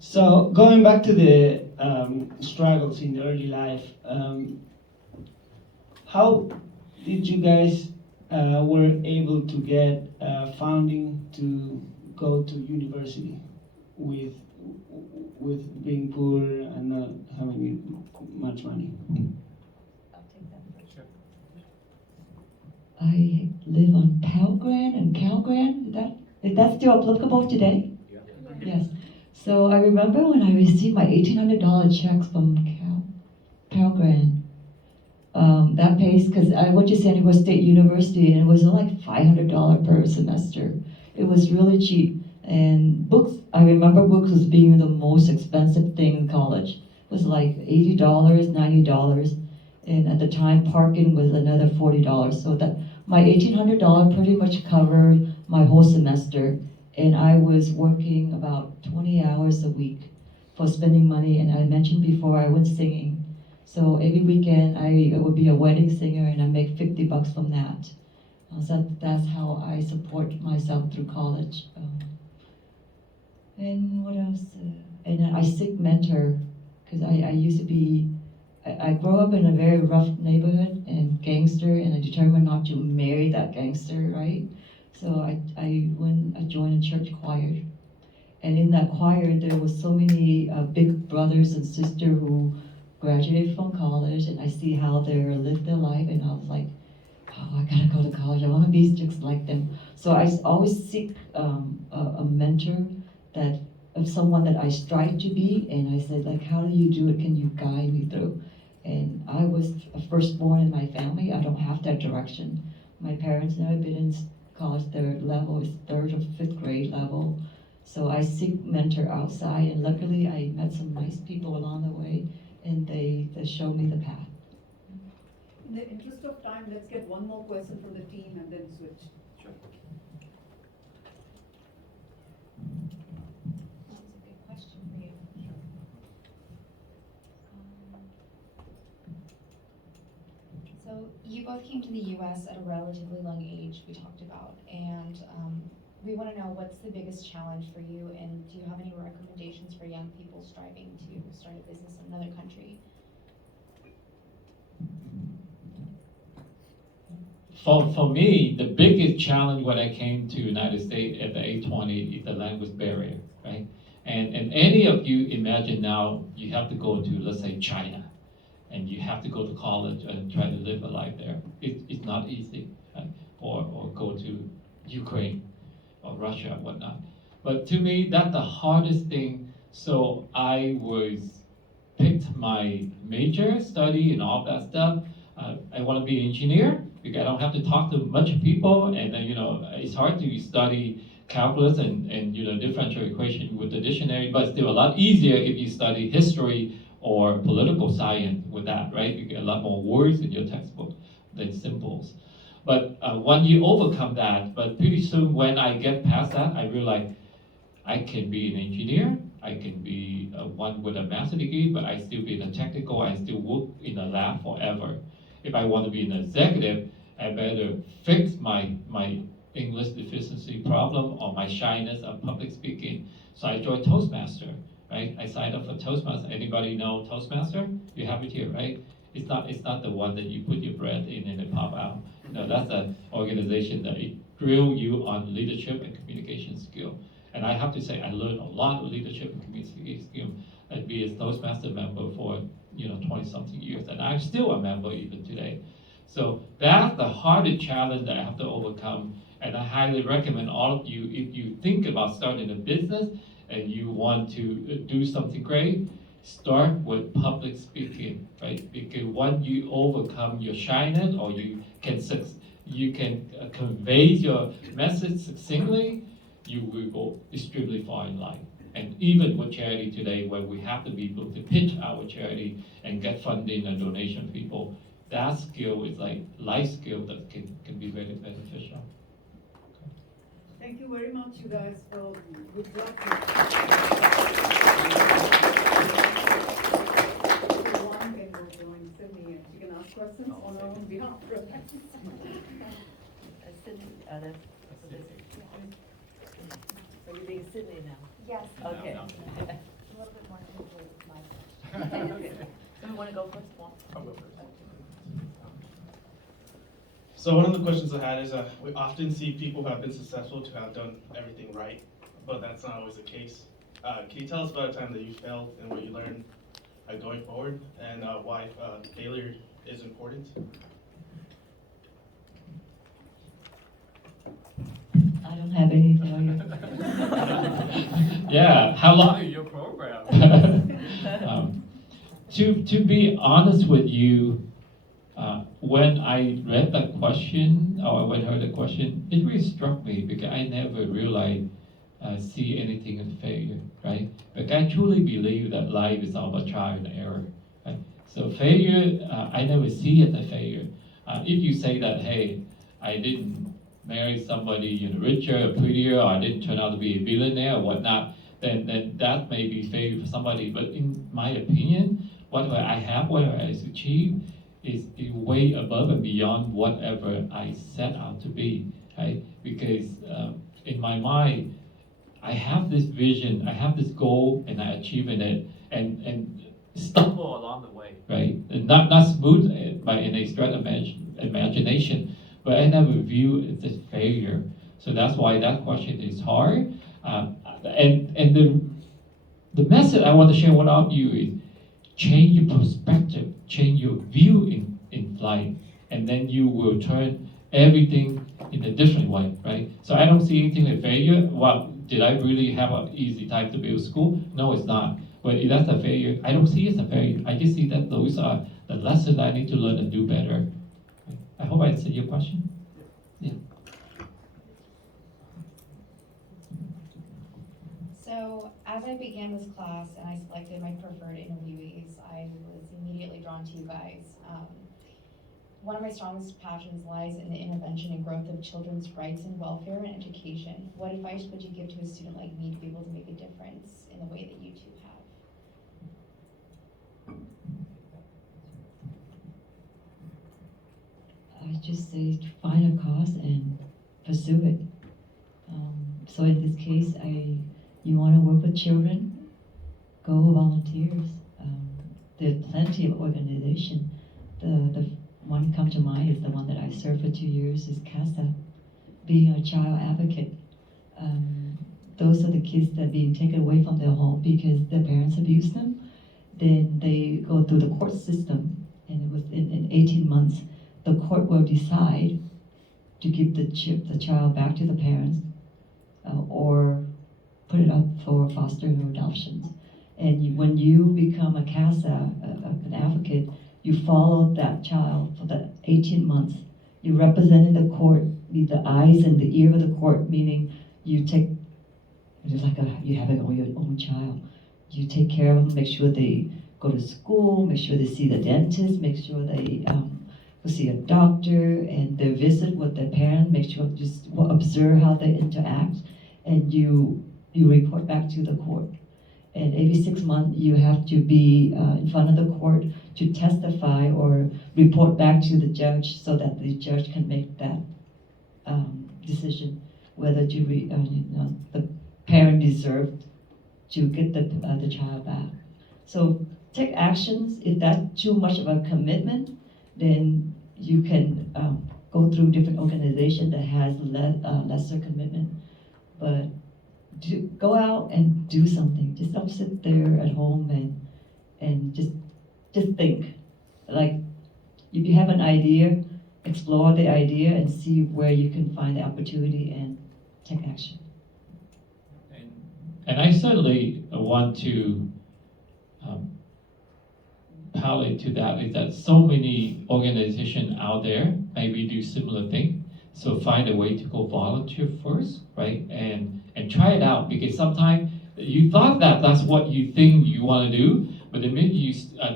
So going back to the struggles in the early life, how did you guys were able to get funding to go to university with being poor and not having much money? I live on Pell Grant and Cal Grant. Is that still applicable today? Yeah. Yes. So I remember when I received my $1,800 checks from Pell Grant. That pays, because I went to San Diego State University, and it was like $500 per semester. It was really cheap. And books, I remember books as being the most expensive thing in college. It was like $80, $90. And at the time, parking was another $40. So that my $1,800 pretty much covered my whole semester. And I was working about 20 hours a week for spending money. And I mentioned before, I went singing. So every weekend I would be a wedding singer, and I make $50 from that. So that's how I support myself through college. And what else? And I seek mentor, because I used to be, I grew up in a very rough neighborhood and gangster, and I determined not to marry that gangster, right? So I joined a church choir. And in that choir, there was so many big brothers and sisters who graduated from college, and I see how they lived their life, and I was like, oh, I gotta go to college. I want to be just like them. So I always seek a mentor, that of someone that I strive to be, and I said, like, how do you do it? Can you guide me through? And I was a firstborn in my family. I don't have that direction. My parents never been in college. Their level is 3rd or 5th grade level. So I seek mentor outside, and luckily I met some nice people along the way, and they showed me the path. In the interest of time, let's get one more question from the team and then switch. That's a good question for you. So you both came to the U.S. at a relatively young age, we talked about, and we want to know, what's the biggest challenge for you, and do you have any recommendations for young people striving to start a business in another country? For me, the biggest challenge when I came to United States at the age 20 is the language barrier, right? And any of you imagine now you have to go to, let's say, China. and you have to go to college and try to live a life there. It's not easy, right? Or go to Ukraine or Russia, whatnot. But to me, that's the hardest thing. So I picked my major, study, and all that stuff. I want to be an engineer because I don't have to talk to much people, and then it's hard to study calculus and differential equation with the dictionary, but still a lot easier if you study history or political science with that, right? You get a lot more words in your textbook than symbols. But when you overcome that, but pretty soon when I get past that, I realize I can be an engineer, I can be one with a master's degree, but I still be in the technical, I still work in a lab forever. If I want to be an executive, I better fix my English deficiency problem or my shyness of public speaking. So I joined Toastmaster, right? I signed up for Toastmaster. Anybody know Toastmaster? You have it here, right? It's not the one that you put your bread in and it pop out. No, that's an organization that it drill you on leadership and communication skill. And I have to say, I learned a lot of leadership and communication skill. I'd be a Toastmaster member for 20-something years, and I'm still a member even today. So that's the hardest challenge that I have to overcome. And I highly recommend all of you, if you think about starting a business and you want to do something great, start with public speaking, right? Because once you overcome your shyness, or you can convey your message succinctly, you will go extremely far in life. And even with charity today, where we have to be able to pitch our charity and get funding and donation from people, that skill is like life skill that can be very beneficial. Thank you very much, you guys, for good luck. One can go join Sydney and she can ask questions on her own behalf. So you're being Sydney now? Yes. Okay. A little bit more comfortable with my. You want to go first, Paul? I'll go first. So one of the questions I had is we often see people who have been successful to have done everything right, but that's not always the case. Can you tell us about a time that you failed and what you learned going forward, and why failure is important? I don't have any failure. Yeah, how long is your program? To be honest with you, when I read that question, or when I heard the question, it really struck me because I never realized see anything as failure, right? But I truly believe that life is all about trial and error. Right? So failure, I never see it as a failure. If you say that, hey, I didn't marry somebody richer or prettier, or I didn't turn out to be a billionaire or whatnot, then that may be failure for somebody. But in my opinion, whatever I have, whatever I achieved, is way above and beyond whatever I set out to be, right? Because in my mind, I have this vision, I have this goal, and I achieving it, and stumble along the way, right? And not smooth by an extra imagination, but I never view it as failure. So that's why that question is hard. And the message I want to share with all of you is change your perspective, change your view in life, and then you will turn everything in a different way, right? So I don't see anything as failure. Well, did I really have an easy time to build school? No, it's not. But if that's a failure, I don't see it as a failure. I just see that those are the lessons I need to learn and do better. I hope I answered your question. Yeah. So as I began this class and I selected my preferred interviewees, I was immediately drawn to you guys. One of my strongest passions lies in the intervention and growth of children's rights and welfare and education. What advice would you give to a student like me to be able to make a difference in the way that you two have? I just say to find a cause and pursue it. So in this case, you want to work with children, go volunteers. There are plenty of organizations. The one come to mind is the one that I served for 2 years, is CASA, being a child advocate. Those are the kids that are being taken away from their home because their parents abuse them. Then they go through the court system within 18 months, the court will decide to give the child back to the parents or put it up for fostering or adoptions. And when you become a CASA, an advocate, you follow that child for the 18 months. You represent in the court, be the eyes and the ear of the court, meaning you take, it's like you have your own child. You take care of them, make sure they go to school, make sure they see the dentist, make sure they go see a doctor, and they visit with their parent, make sure just observe how they interact, and you report back to the court. And every 6 months, you have to be in front of the court to testify or report back to the judge so that the judge can make that decision whether the parent deserved to get the child back. So take actions. If that's too much of a commitment, then you can go through different organization that has lesser commitment. But go out and do something. Just don't sit there at home and just think. Like, if you have an idea, explore the idea and see where you can find the opportunity and take action. And I certainly want to palliate to that is that so many organizations out there maybe do similar thing. So find a way to go volunteer first, right? And try it out, because sometimes you thought that's what you think you want to do, but the minute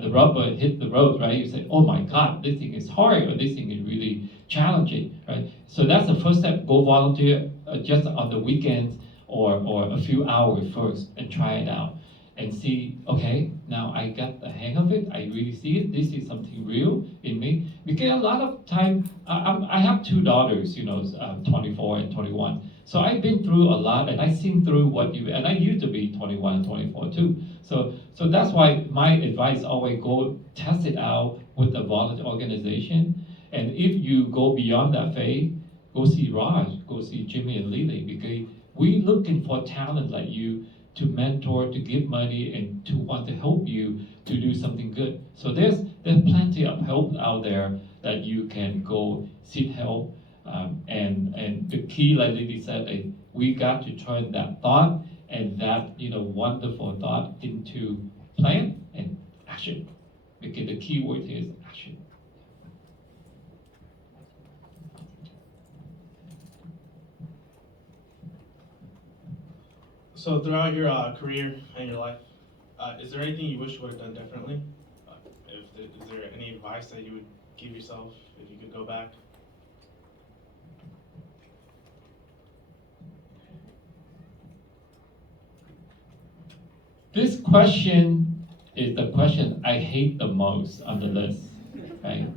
the rubber hit the road, right? You say, oh my God, this thing is hard, or this thing is really challenging, right? So that's the first step. Go volunteer just on the weekends or a few hours first and try it out and see, okay, now I got the hang of it. I really see it. This is something real in me. Because a lot of time, I have two daughters, 24 and 21. So I've been through a lot, and I've seen through and I used to be 21 and 24 too. So that's why my advice always go test it out with the volunteer organization. And if you go beyond that phase, go see Raj, go see Jimmy and Lily, because we looking for talent like you to mentor, to give money, and to want to help you to do something good. So there's plenty of help out there that you can go seek help. And the key, like Lily said, is we got to turn that thought and that wonderful thought into plan and action. Because the key word here is action. So throughout your career and your life, is there anything you wish you would have done differently? Is there any advice that you would give yourself if you could go back? This question is the question I hate the most on the list, right?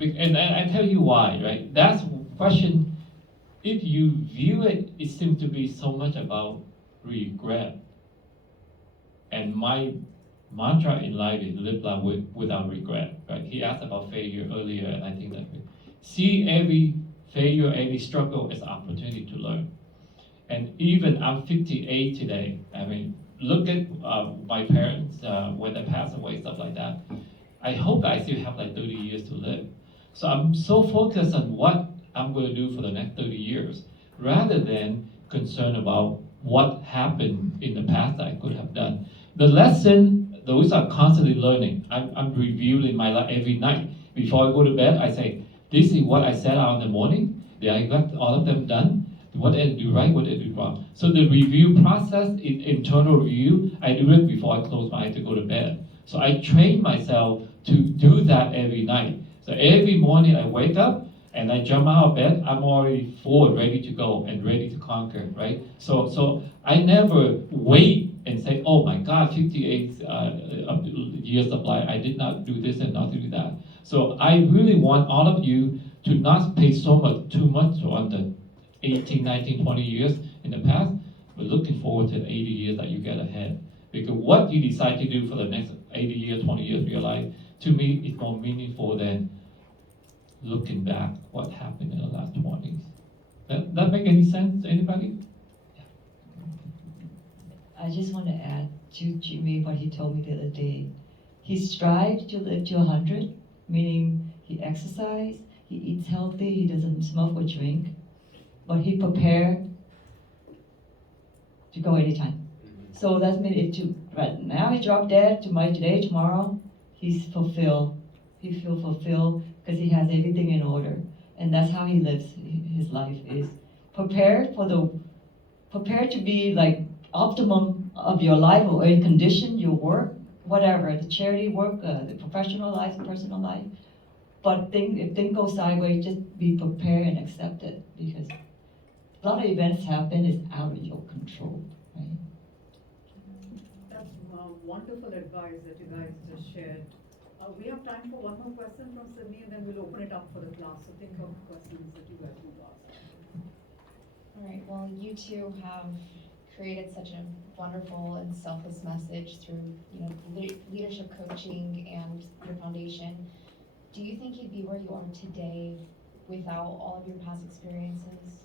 And I tell you why, right? That's question, if you view it, it seems to be so much about regret. And my mantra in life is live life without regret, right? He asked about failure earlier, and I think that see every failure, every struggle as an opportunity to learn. And even I'm 58 today, look at my parents when they passed away, stuff like that. I hope I still have like 30 years to live. So I'm so focused on what I'm going to do for the next 30 years, rather than concerned about what happened in the past that I could have done. The lesson, those are constantly learning. I'm reviewing my life every night. Before I go to bed, I say, this is what I set out in the morning. Did I got all of them done? What did I do right? What did I do wrong? So the review process, internal review, I do it before I close my eyes to go to bed. So I train myself to do that every night. So every morning I wake up and I jump out of bed, I'm already forward, ready to go and ready to conquer, right? So I never wait and say, oh my God, 58 years of life, I did not do this and not do that. So I really want all of you to not pay too much on the 18, 19, 20 years in the past, but looking forward to the 80 years that you get ahead. Because what you decide to do for the next 80 years, 20 years of your life, to me, is more meaningful than looking back what happened in the last 20s. That make any sense to anybody? I just want to add to Jimmy what he told me the other day. He strived to live to 100, meaning he exercises, he eats healthy, he doesn't smoke or drink, but he prepared to go anytime. So that means right now he dropped dead, today, tomorrow, he's fulfilled. He feels fulfilled because he has everything in order. And that's how he lives his life, is prepared to be like optimum of your life or in condition, your work, whatever, the charity work, the professional life, personal life. But if things go sideways, just be prepared and accept it, because a lot of events happen is out of your control, right? That's wonderful advice that you guys just shared. We have time for one more question from Sydney, and then we'll open it up for the class. So think of questions that you guys want to ask. All right, well, you two have created such a wonderful and selfless message through, leadership coaching and your foundation. Do you think you'd be where you are today without all of your past experiences?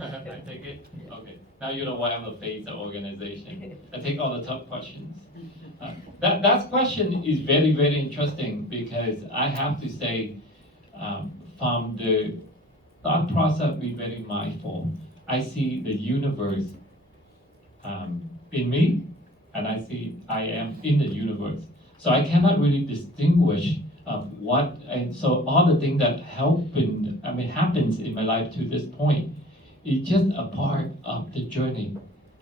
I take it? Okay. Now you know why I'm the face of organization. I take all the tough questions. That question is very, very interesting, because I have to say, from the thought process, be very mindful. I see the universe in me, and I see I am in the universe. So I cannot really distinguish what, and so all the things that happens in my life to this point, it's just a part of the journey,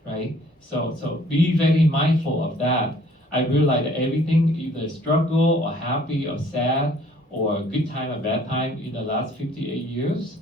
right? So be very mindful of that. I realize that everything, either struggle or happy or sad or good time or bad time in the last 58 years,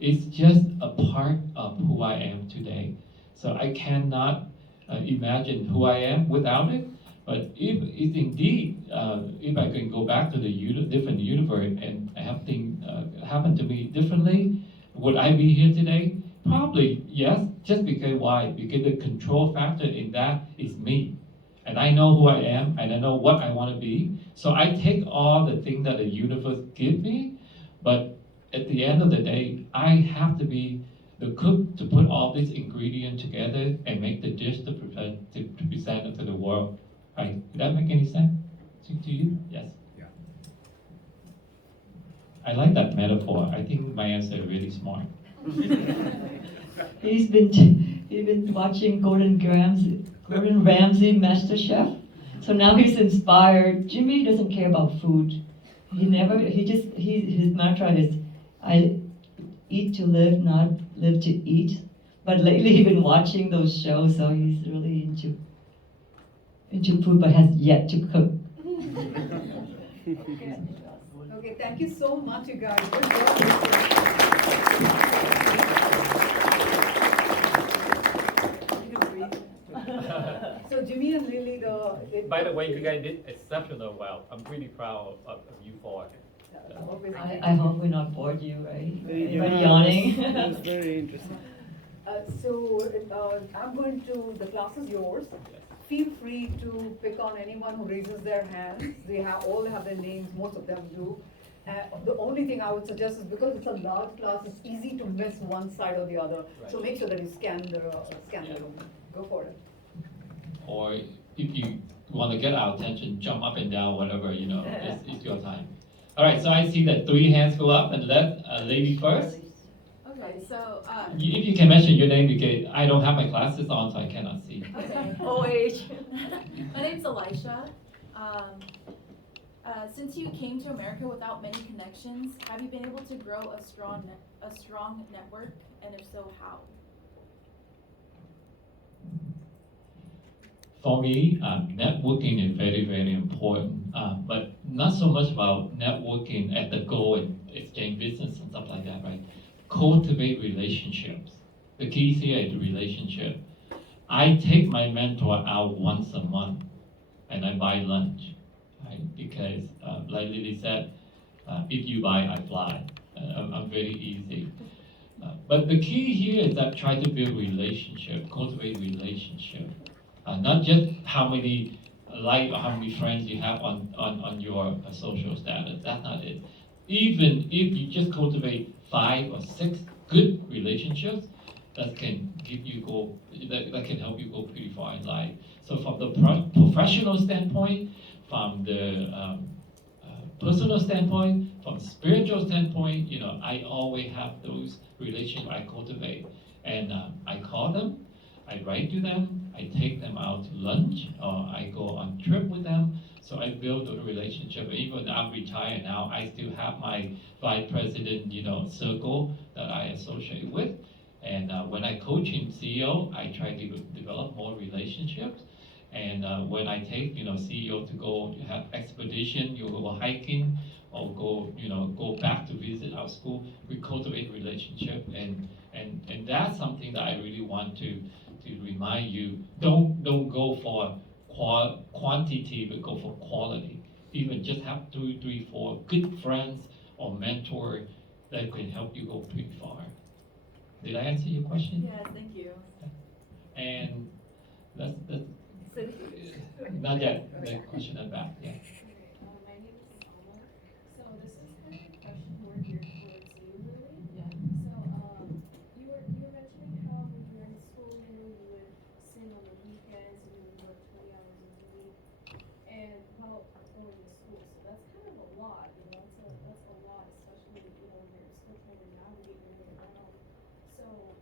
is just a part of who I am today. So I cannot imagine who I am without it. But if it indeed, if I can go back to the different universe and have things happen to me differently, would I be here today? Probably yes. Just because why? Because the control factor in that is me, and I know who I am, and I know what I want to be. So I take all the things that the universe gives me, but at the end of the day, I have to be the cook to put all these ingredients together and make the dish to present it to the world. Right? Did that make any sense to you? Yes. Yeah. I like that metaphor. I think my answer is really smart. He's been watching Gordon Ramsay MasterChef. So now he's inspired. Jimmy doesn't care about food. His mantra is, I eat to live, not live to eat. But lately he's been watching those shows, so he's really into food, but has yet to cook. Okay, thank you so much, you guys. Good job. So Jimmy and Lily, By the way, you guys did exceptional well. I'm pretty proud of you four. I hope we're not bored you, right? Everybody yawning. It was very interesting. I'm going to, the class is yours. Feel free to pick on anyone who raises their hands. They all have their names, most of them do. The only thing I would suggest is, because it's a large class, it's easy to miss one side or the other. Right. So make sure that you scan the room. Go for it. Or if you want to get our attention, jump up and down, whatever, it's your time. All right, so I see that 3 hands go up, and let lady first. Okay, so If you can mention your name, because I don't have my glasses on, so I cannot see. okay. My name's Elisha. Since you came to America without many connections, have you been able to grow a strong network, and if so, how? For me, networking is very, very important, but not so much about networking at the goal and exchange business and stuff like that, right? Cultivate relationships. The key here is relationship. I take my mentor out once a month, and I buy lunch, right? Because, like Lily said, if you buy, I fly. I'm very easy. But the key here is that try to build relationship, cultivate relationship. Not just how many or how many friends you have on your social status. That's not it. Even if you just cultivate 5 or 6 good relationships, that can give you go that can help you go pretty far in life. So from the professional standpoint, from the personal standpoint, from spiritual standpoint, I always have those relationships I cultivate, and I call them, I write to them, I take them out to lunch, or I go on trip with them. So I build a relationship. Even though I'm retired now, I still have my vice president, circle that I associate with. And when I coach in CEO, I try to develop more relationships. And when I take, CEO to go to have expedition, you go hiking, or go back to visit our school, we cultivate relationship, and that's something that I really want to remind you. Don't go for quantity, but go for quality. Even just have 2, 3, 4 good friends or mentor that can help you go pretty far. Did I answer your question? Yeah, thank you. And that's So, not yet. The question at back. Yeah. My name is Alma. So this is kind of a question more geared towards you, Lily. Yeah. So you were mentioning how when you were in school, you would sing on the weekends and you would work 20 hours a week, and while going to school. So that's kind of a lot, that's a lot, especially when you're still trying to navigate your way around. So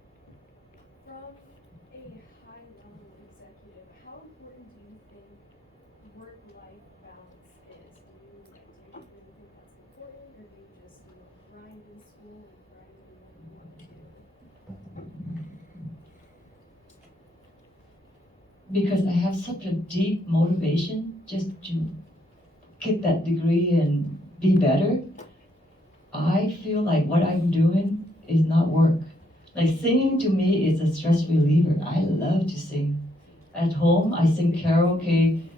from a high level executive, how important do you think work-life balance is? Do you really think that's important, or do you just grind in school and grind in what you want to do? Because I have such a deep motivation just to get that degree and be better, I feel like what I'm doing is not work. Like singing to me is a stress reliever. I love to sing. At home, I sing karaoke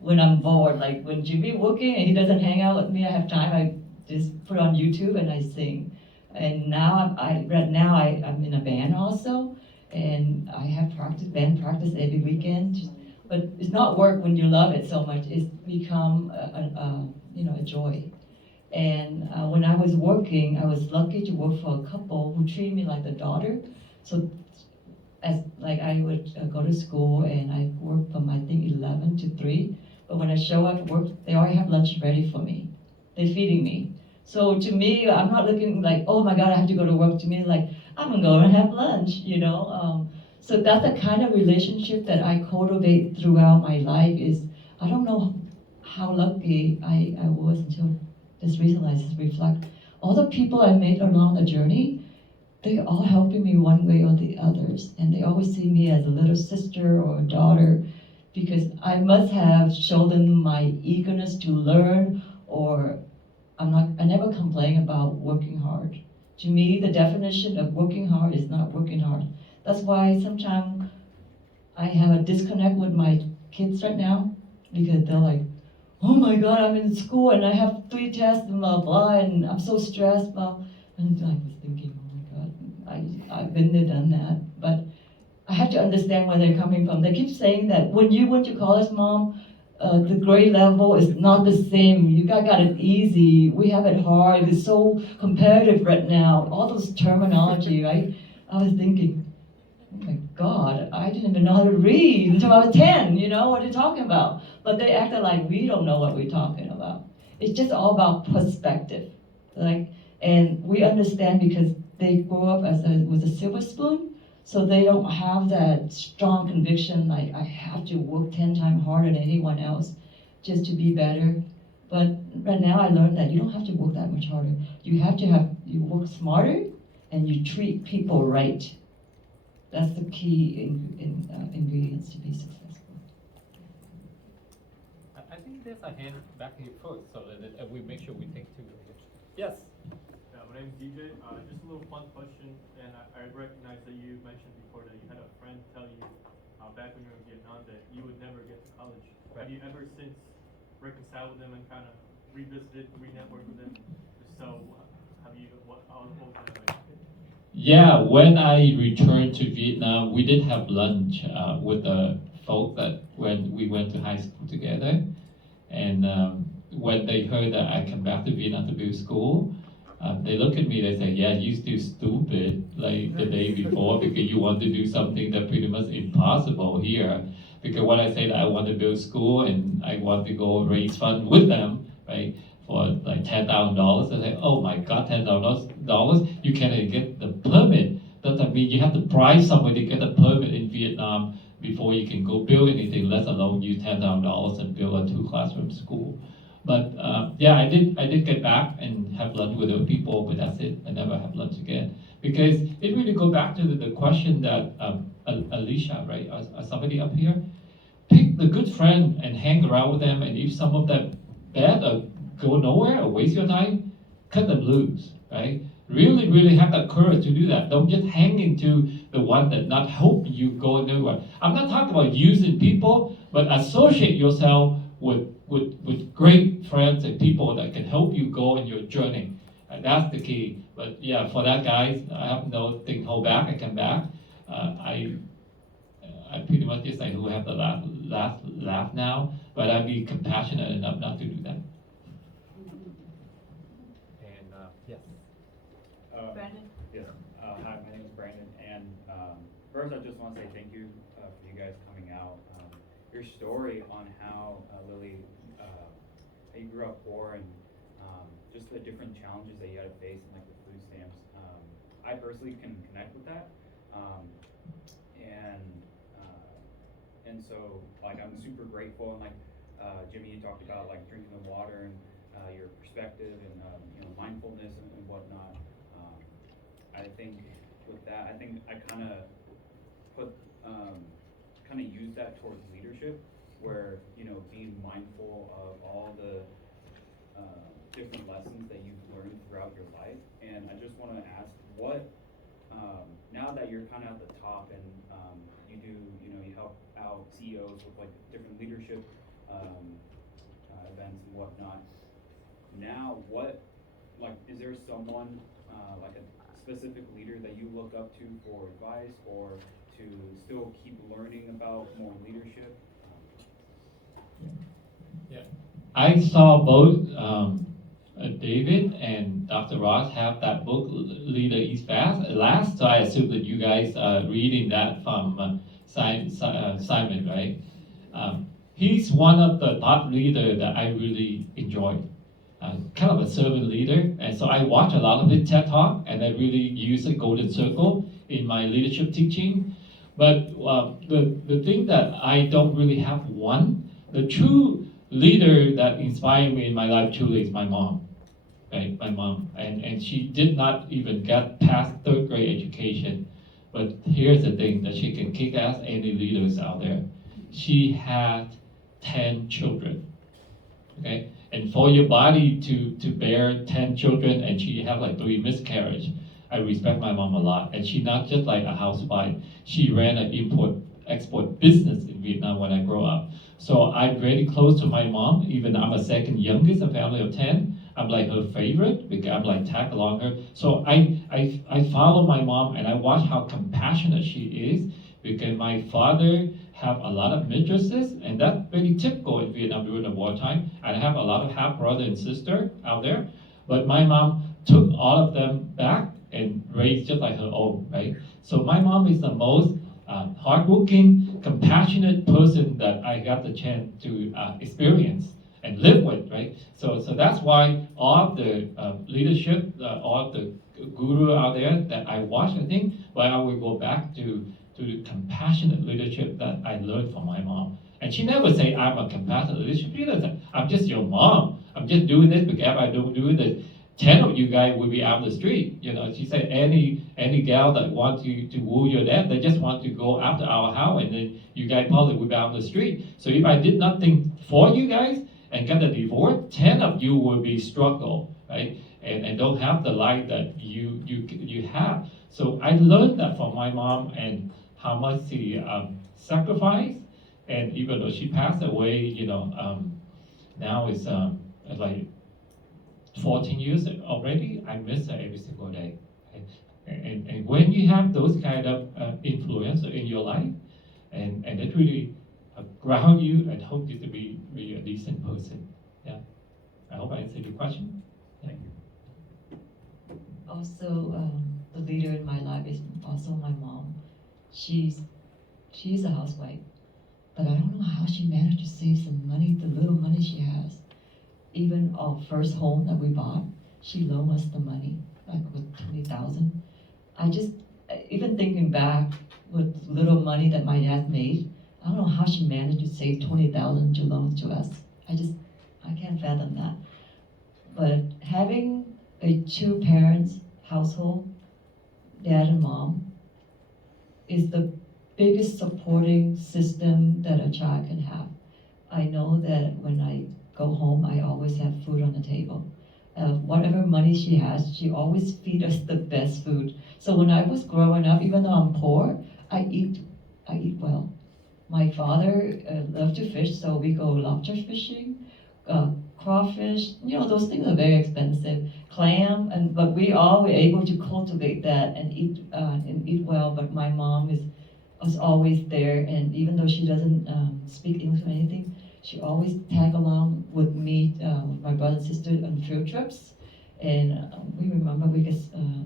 when I'm bored. Like when Jimmy working and he doesn't hang out with me, I have time, I just put on YouTube and I sing. And now right now I'm in a band also, and I have band practice every weekend. But it's not work when you love it so much. It's become a joy. And when I was working, I was lucky to work for a couple who treated me like a daughter. So I would go to school and I work from I think 11 to 3. But when I show up to work, they already have lunch ready for me. They're feeding me. So to me, I'm not looking like, oh my God, I have to go to work. To me, it's like, I'm gonna go and have lunch, So that's the kind of relationship that I cultivate throughout my life. I don't know how lucky I was until just recently I just reflect. All the people I met along the journey, they're all helping me one way or the others. And they always see me as a little sister or a daughter, because I must have shown them my eagerness to learn, or I never complain about working hard. To me, the definition of working hard is not working hard. That's why sometimes I have a disconnect with my kids right now, because they're like, oh my God, I'm in school and I have 3 tests and blah, blah, and I'm so stressed, blah. And I was thinking, oh my God, I've been there, done that. But I have to understand where they're coming from. They keep saying that when you went to college, Mom, the grade level is not the same. You guys got it easy. We have it hard. It's so competitive right now. All those terminology, right? I was thinking, oh my God, I didn't even know how to read until I was 10. What are you talking about? But they acted like we don't know what we're talking about. It's just all about perspective. And we understand because they grow up with a silver spoon. So they don't have that strong conviction, like I have to work 10 times harder than anyone else just to be better. But right now I learned that you don't have to work that much harder. You work smarter and you treat people right. That's the key ingredients to be successful. I think there's a hand back here first, so that we make sure we take 2. Yes. My name is DJ. Just a little fun question, and I recognize that you mentioned before that you had a friend tell you back when you were in Vietnam that you would never get to college. Right. Have you ever since reconciled with them and kind of revisited, re-networked with them? If so, what was that like? Yeah, when I returned to Vietnam, we did have lunch with the folk that when we went to high school together. And when they heard that I came back to Vietnam to build school, they look at me, they say, yeah, you still stupid like the day before because you want to do something that pretty much impossible here. Because when I say that I want to build school and I want to go raise funds with them, right, for like $10,000, they say, oh my God, $10,000, you can't even get the permit. Doesn't mean you have to bribe somebody to get a permit in Vietnam before you can go build anything, let alone use $10,000 and build a 2-classroom school. But yeah, I did get back and have lunch with other people, but that's it. I never have lunch again. Because it really goes back to the question that Alicia, right, or somebody up here, pick the good friend and hang around with them, and if some of them bad or go nowhere or waste your time, cut them loose, right? Really, really have that courage to do that. Don't just hang into the one that not help you go nowhere. I'm not talking about using people, but associate yourself with great friends and people that can help you go in your journey. And that's the key. But yeah, for that guys, I have no thing hold back. I come back. I pretty much just like who have the last laugh now, but I'd be compassionate enough not to do that. And yes. Brandon? Yes. Hi, my name is Brandon, and first I just want to say thank you for you guys coming out. Your story on how Lily, how you grew up poor and just the different challenges that you had to face in like the food stamps. I personally can connect with that, and so like I'm super grateful, and like Jimmy, you talked about like drinking the water and your perspective and you know, mindfulness and whatnot. I think with that, I think I kind of put kind of use that towards leadership, where you know, being mindful of all the different lessons that you've learned throughout your life. And I just want to ask, what now that you're kind of at the top and you do, you know, you help out CEOs with like different leadership events and whatnot. Now, what, like, is there someone like a specific leader that you look up to for advice or to still keep learning about more leadership? Yeah, I saw both David and Dr. Ross have that book, Leader Eats Fast. So I assume that you guys are reading that from Simon, right? He's one of the thought leaders that I really enjoy. Kind of a servant leader, and so I watch a lot of his TED Talk, and I really use a golden circle in my leadership teaching. But the thing that I don't really have one, the true leader that inspired me in my life truly is my mom, right? My mom, and she did not even get past 3rd grade education, but here's the thing, that she can kick ass any leaders out there. She had 10 children, okay? And for your body to bear 10 children and she have like 3 miscarriages, I respect my mom a lot. And she not just like a housewife, she ran an import-export business in Vietnam when I grew up. So I'm very close to my mom, even I'm a second youngest, a family of 10. I'm like her favorite because I'm like tag along her. So I follow my mom and I watch how compassionate she is, because my father have a lot of mistresses, and that's very typical in Vietnam during the wartime. And I have a lot of half brother and sister out there, but my mom took all of them back and raised just like her own, right? So my mom is the most hardworking, compassionate person that I got the chance to experience and live with, right? So that's why all of the leadership, all of the guru out there that I watch, I think, but I will go back to the compassionate leadership that I learned from my mom. And she never say, I'm a compassionate leadership leader. I'm just your mom. I'm just doing this because if I don't do this, 10 of you guys will be out on the street. You know, she said any gal that wants you to woo your dad, they just want to go after our house, and then you guys probably will be out on the street. So if I did nothing for you guys and get a divorce, 10 of you will be struggle, right? And don't have the life that you have. So I learned that from my mom and how much she sacrificed. And even though she passed away, you know, now it's like 14 years already, I miss her every single day. And when you have those kind of influence in your life, and it really ground you and help you to be a decent person. Yeah. I hope I answered your question. Thank you. also the leader in my life is also my mom. She's a housewife, but I don't know how she managed to save some money, the little money she has. Even our first home that we bought, she loaned us the money, like with 20,000. Even thinking back with little money that my dad made, I don't know how she managed to save 20,000 to loan to us. I can't fathom that. But having a two parents household, dad and mom, is the biggest supporting system that a child can have. I know that when I go home, I always have food on the table. Whatever money she has, she always feeds us the best food. So when I was growing up, even though I'm poor, I eat well. My father loved to fish, so we go lobster fishing, crawfish. Those things are very expensive. Clam, but we all were able to cultivate that and eat well. But my mom was always there, and even though she doesn't speak English or anything, she always tag along with me, with my brother and sister on field trips. And we remember we get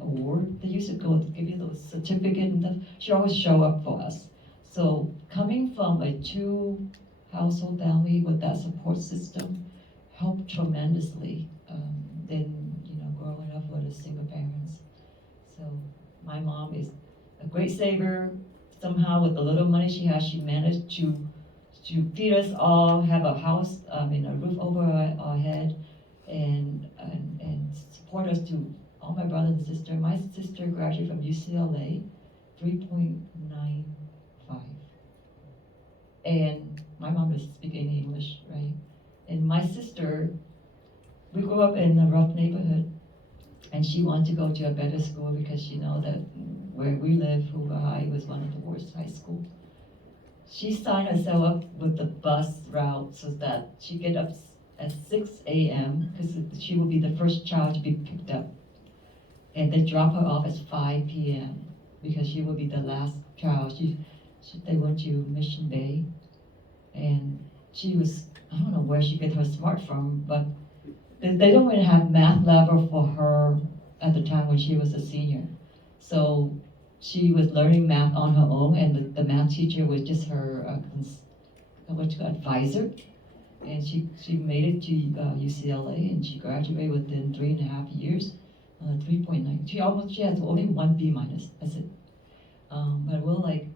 award. They used to go to give you those certificates and stuff. She always show up for us. So coming from a two household family with that support system helped tremendously. Than growing up with a single parents. So my mom is a great saver. Somehow with the little money she has, she managed to feed us all, have a house, a roof over our head, and support us to all my brothers and sister. My sister graduated from UCLA, 3.95. And my mom is speaking English, right? And my sister, we grew up in a rough neighborhood, and she wanted to go to a better school because she know that where we live, Hoover High, was one of the worst high schools. She signed herself up with the bus route so that she get up at 6 a.m. because she will be the first child to be picked up. And they drop her off at 5 p.m. because she will be the last child. They went to Mission Bay, and she was, I don't know where she get her smart from, but they don't even have math level for her at the time when she was a senior. So she was learning math on her own, and the math teacher was just her advisor. And she made it to UCLA, and she graduated within 3.5 years, 3.9. She has only 1 B minus. That's it. But we're like,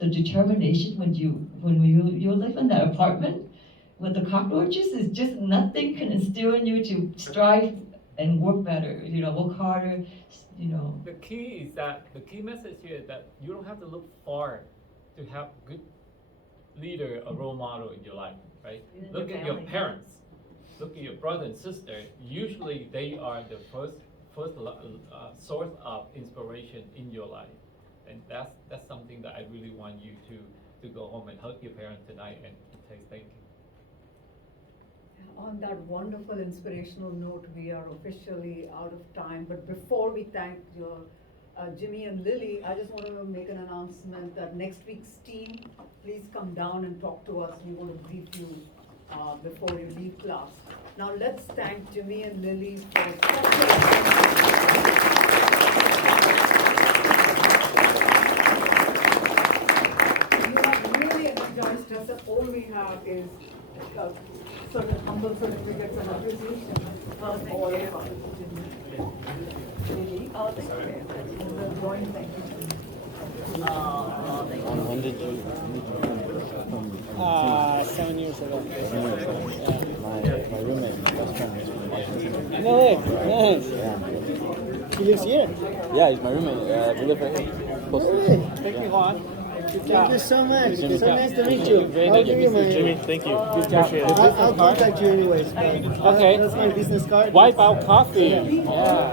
the determination when you live in that apartment with the cockroaches is just nothing can instill in you to strive and work better. Work harder. The key message here is that you don't have to look far to have good leader, a role model in your life, right? Look at your parents, look at your brother and sister. Usually they are the first source of inspiration in your life, and that's something that I really want you to go home and hug your parents tonight and say thank you. On that wonderful inspirational note, we are officially out of time. But before we thank your Jimmy and Lily, I just want to make an announcement that next week's team, please come down and talk to us. We want to brief you before you leave class. Now let's thank Jimmy and Lily for you have really energized us, and all we have is sort of humble certificates and appreciation from all of us. Lily? Oh, thank you. And the drawing, thank you. When did you meet 7 years ago. My roommate, my best friend, is from Argentina. No way, nice. Yeah. He lives here. Yeah, he's my roommate. We live right here. Close to Thank yeah. you, Juan. Thank you so much. Jimmy. So nice to meet you. I'll give you my. Jimmy, thank you. Good job. I'll contact you anyways. Okay. That's my business card. Wipe out coffee. Yeah.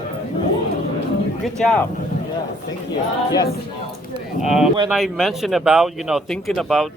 Good job. Yeah. Thank you. Yes. When I mentioned about, thinking about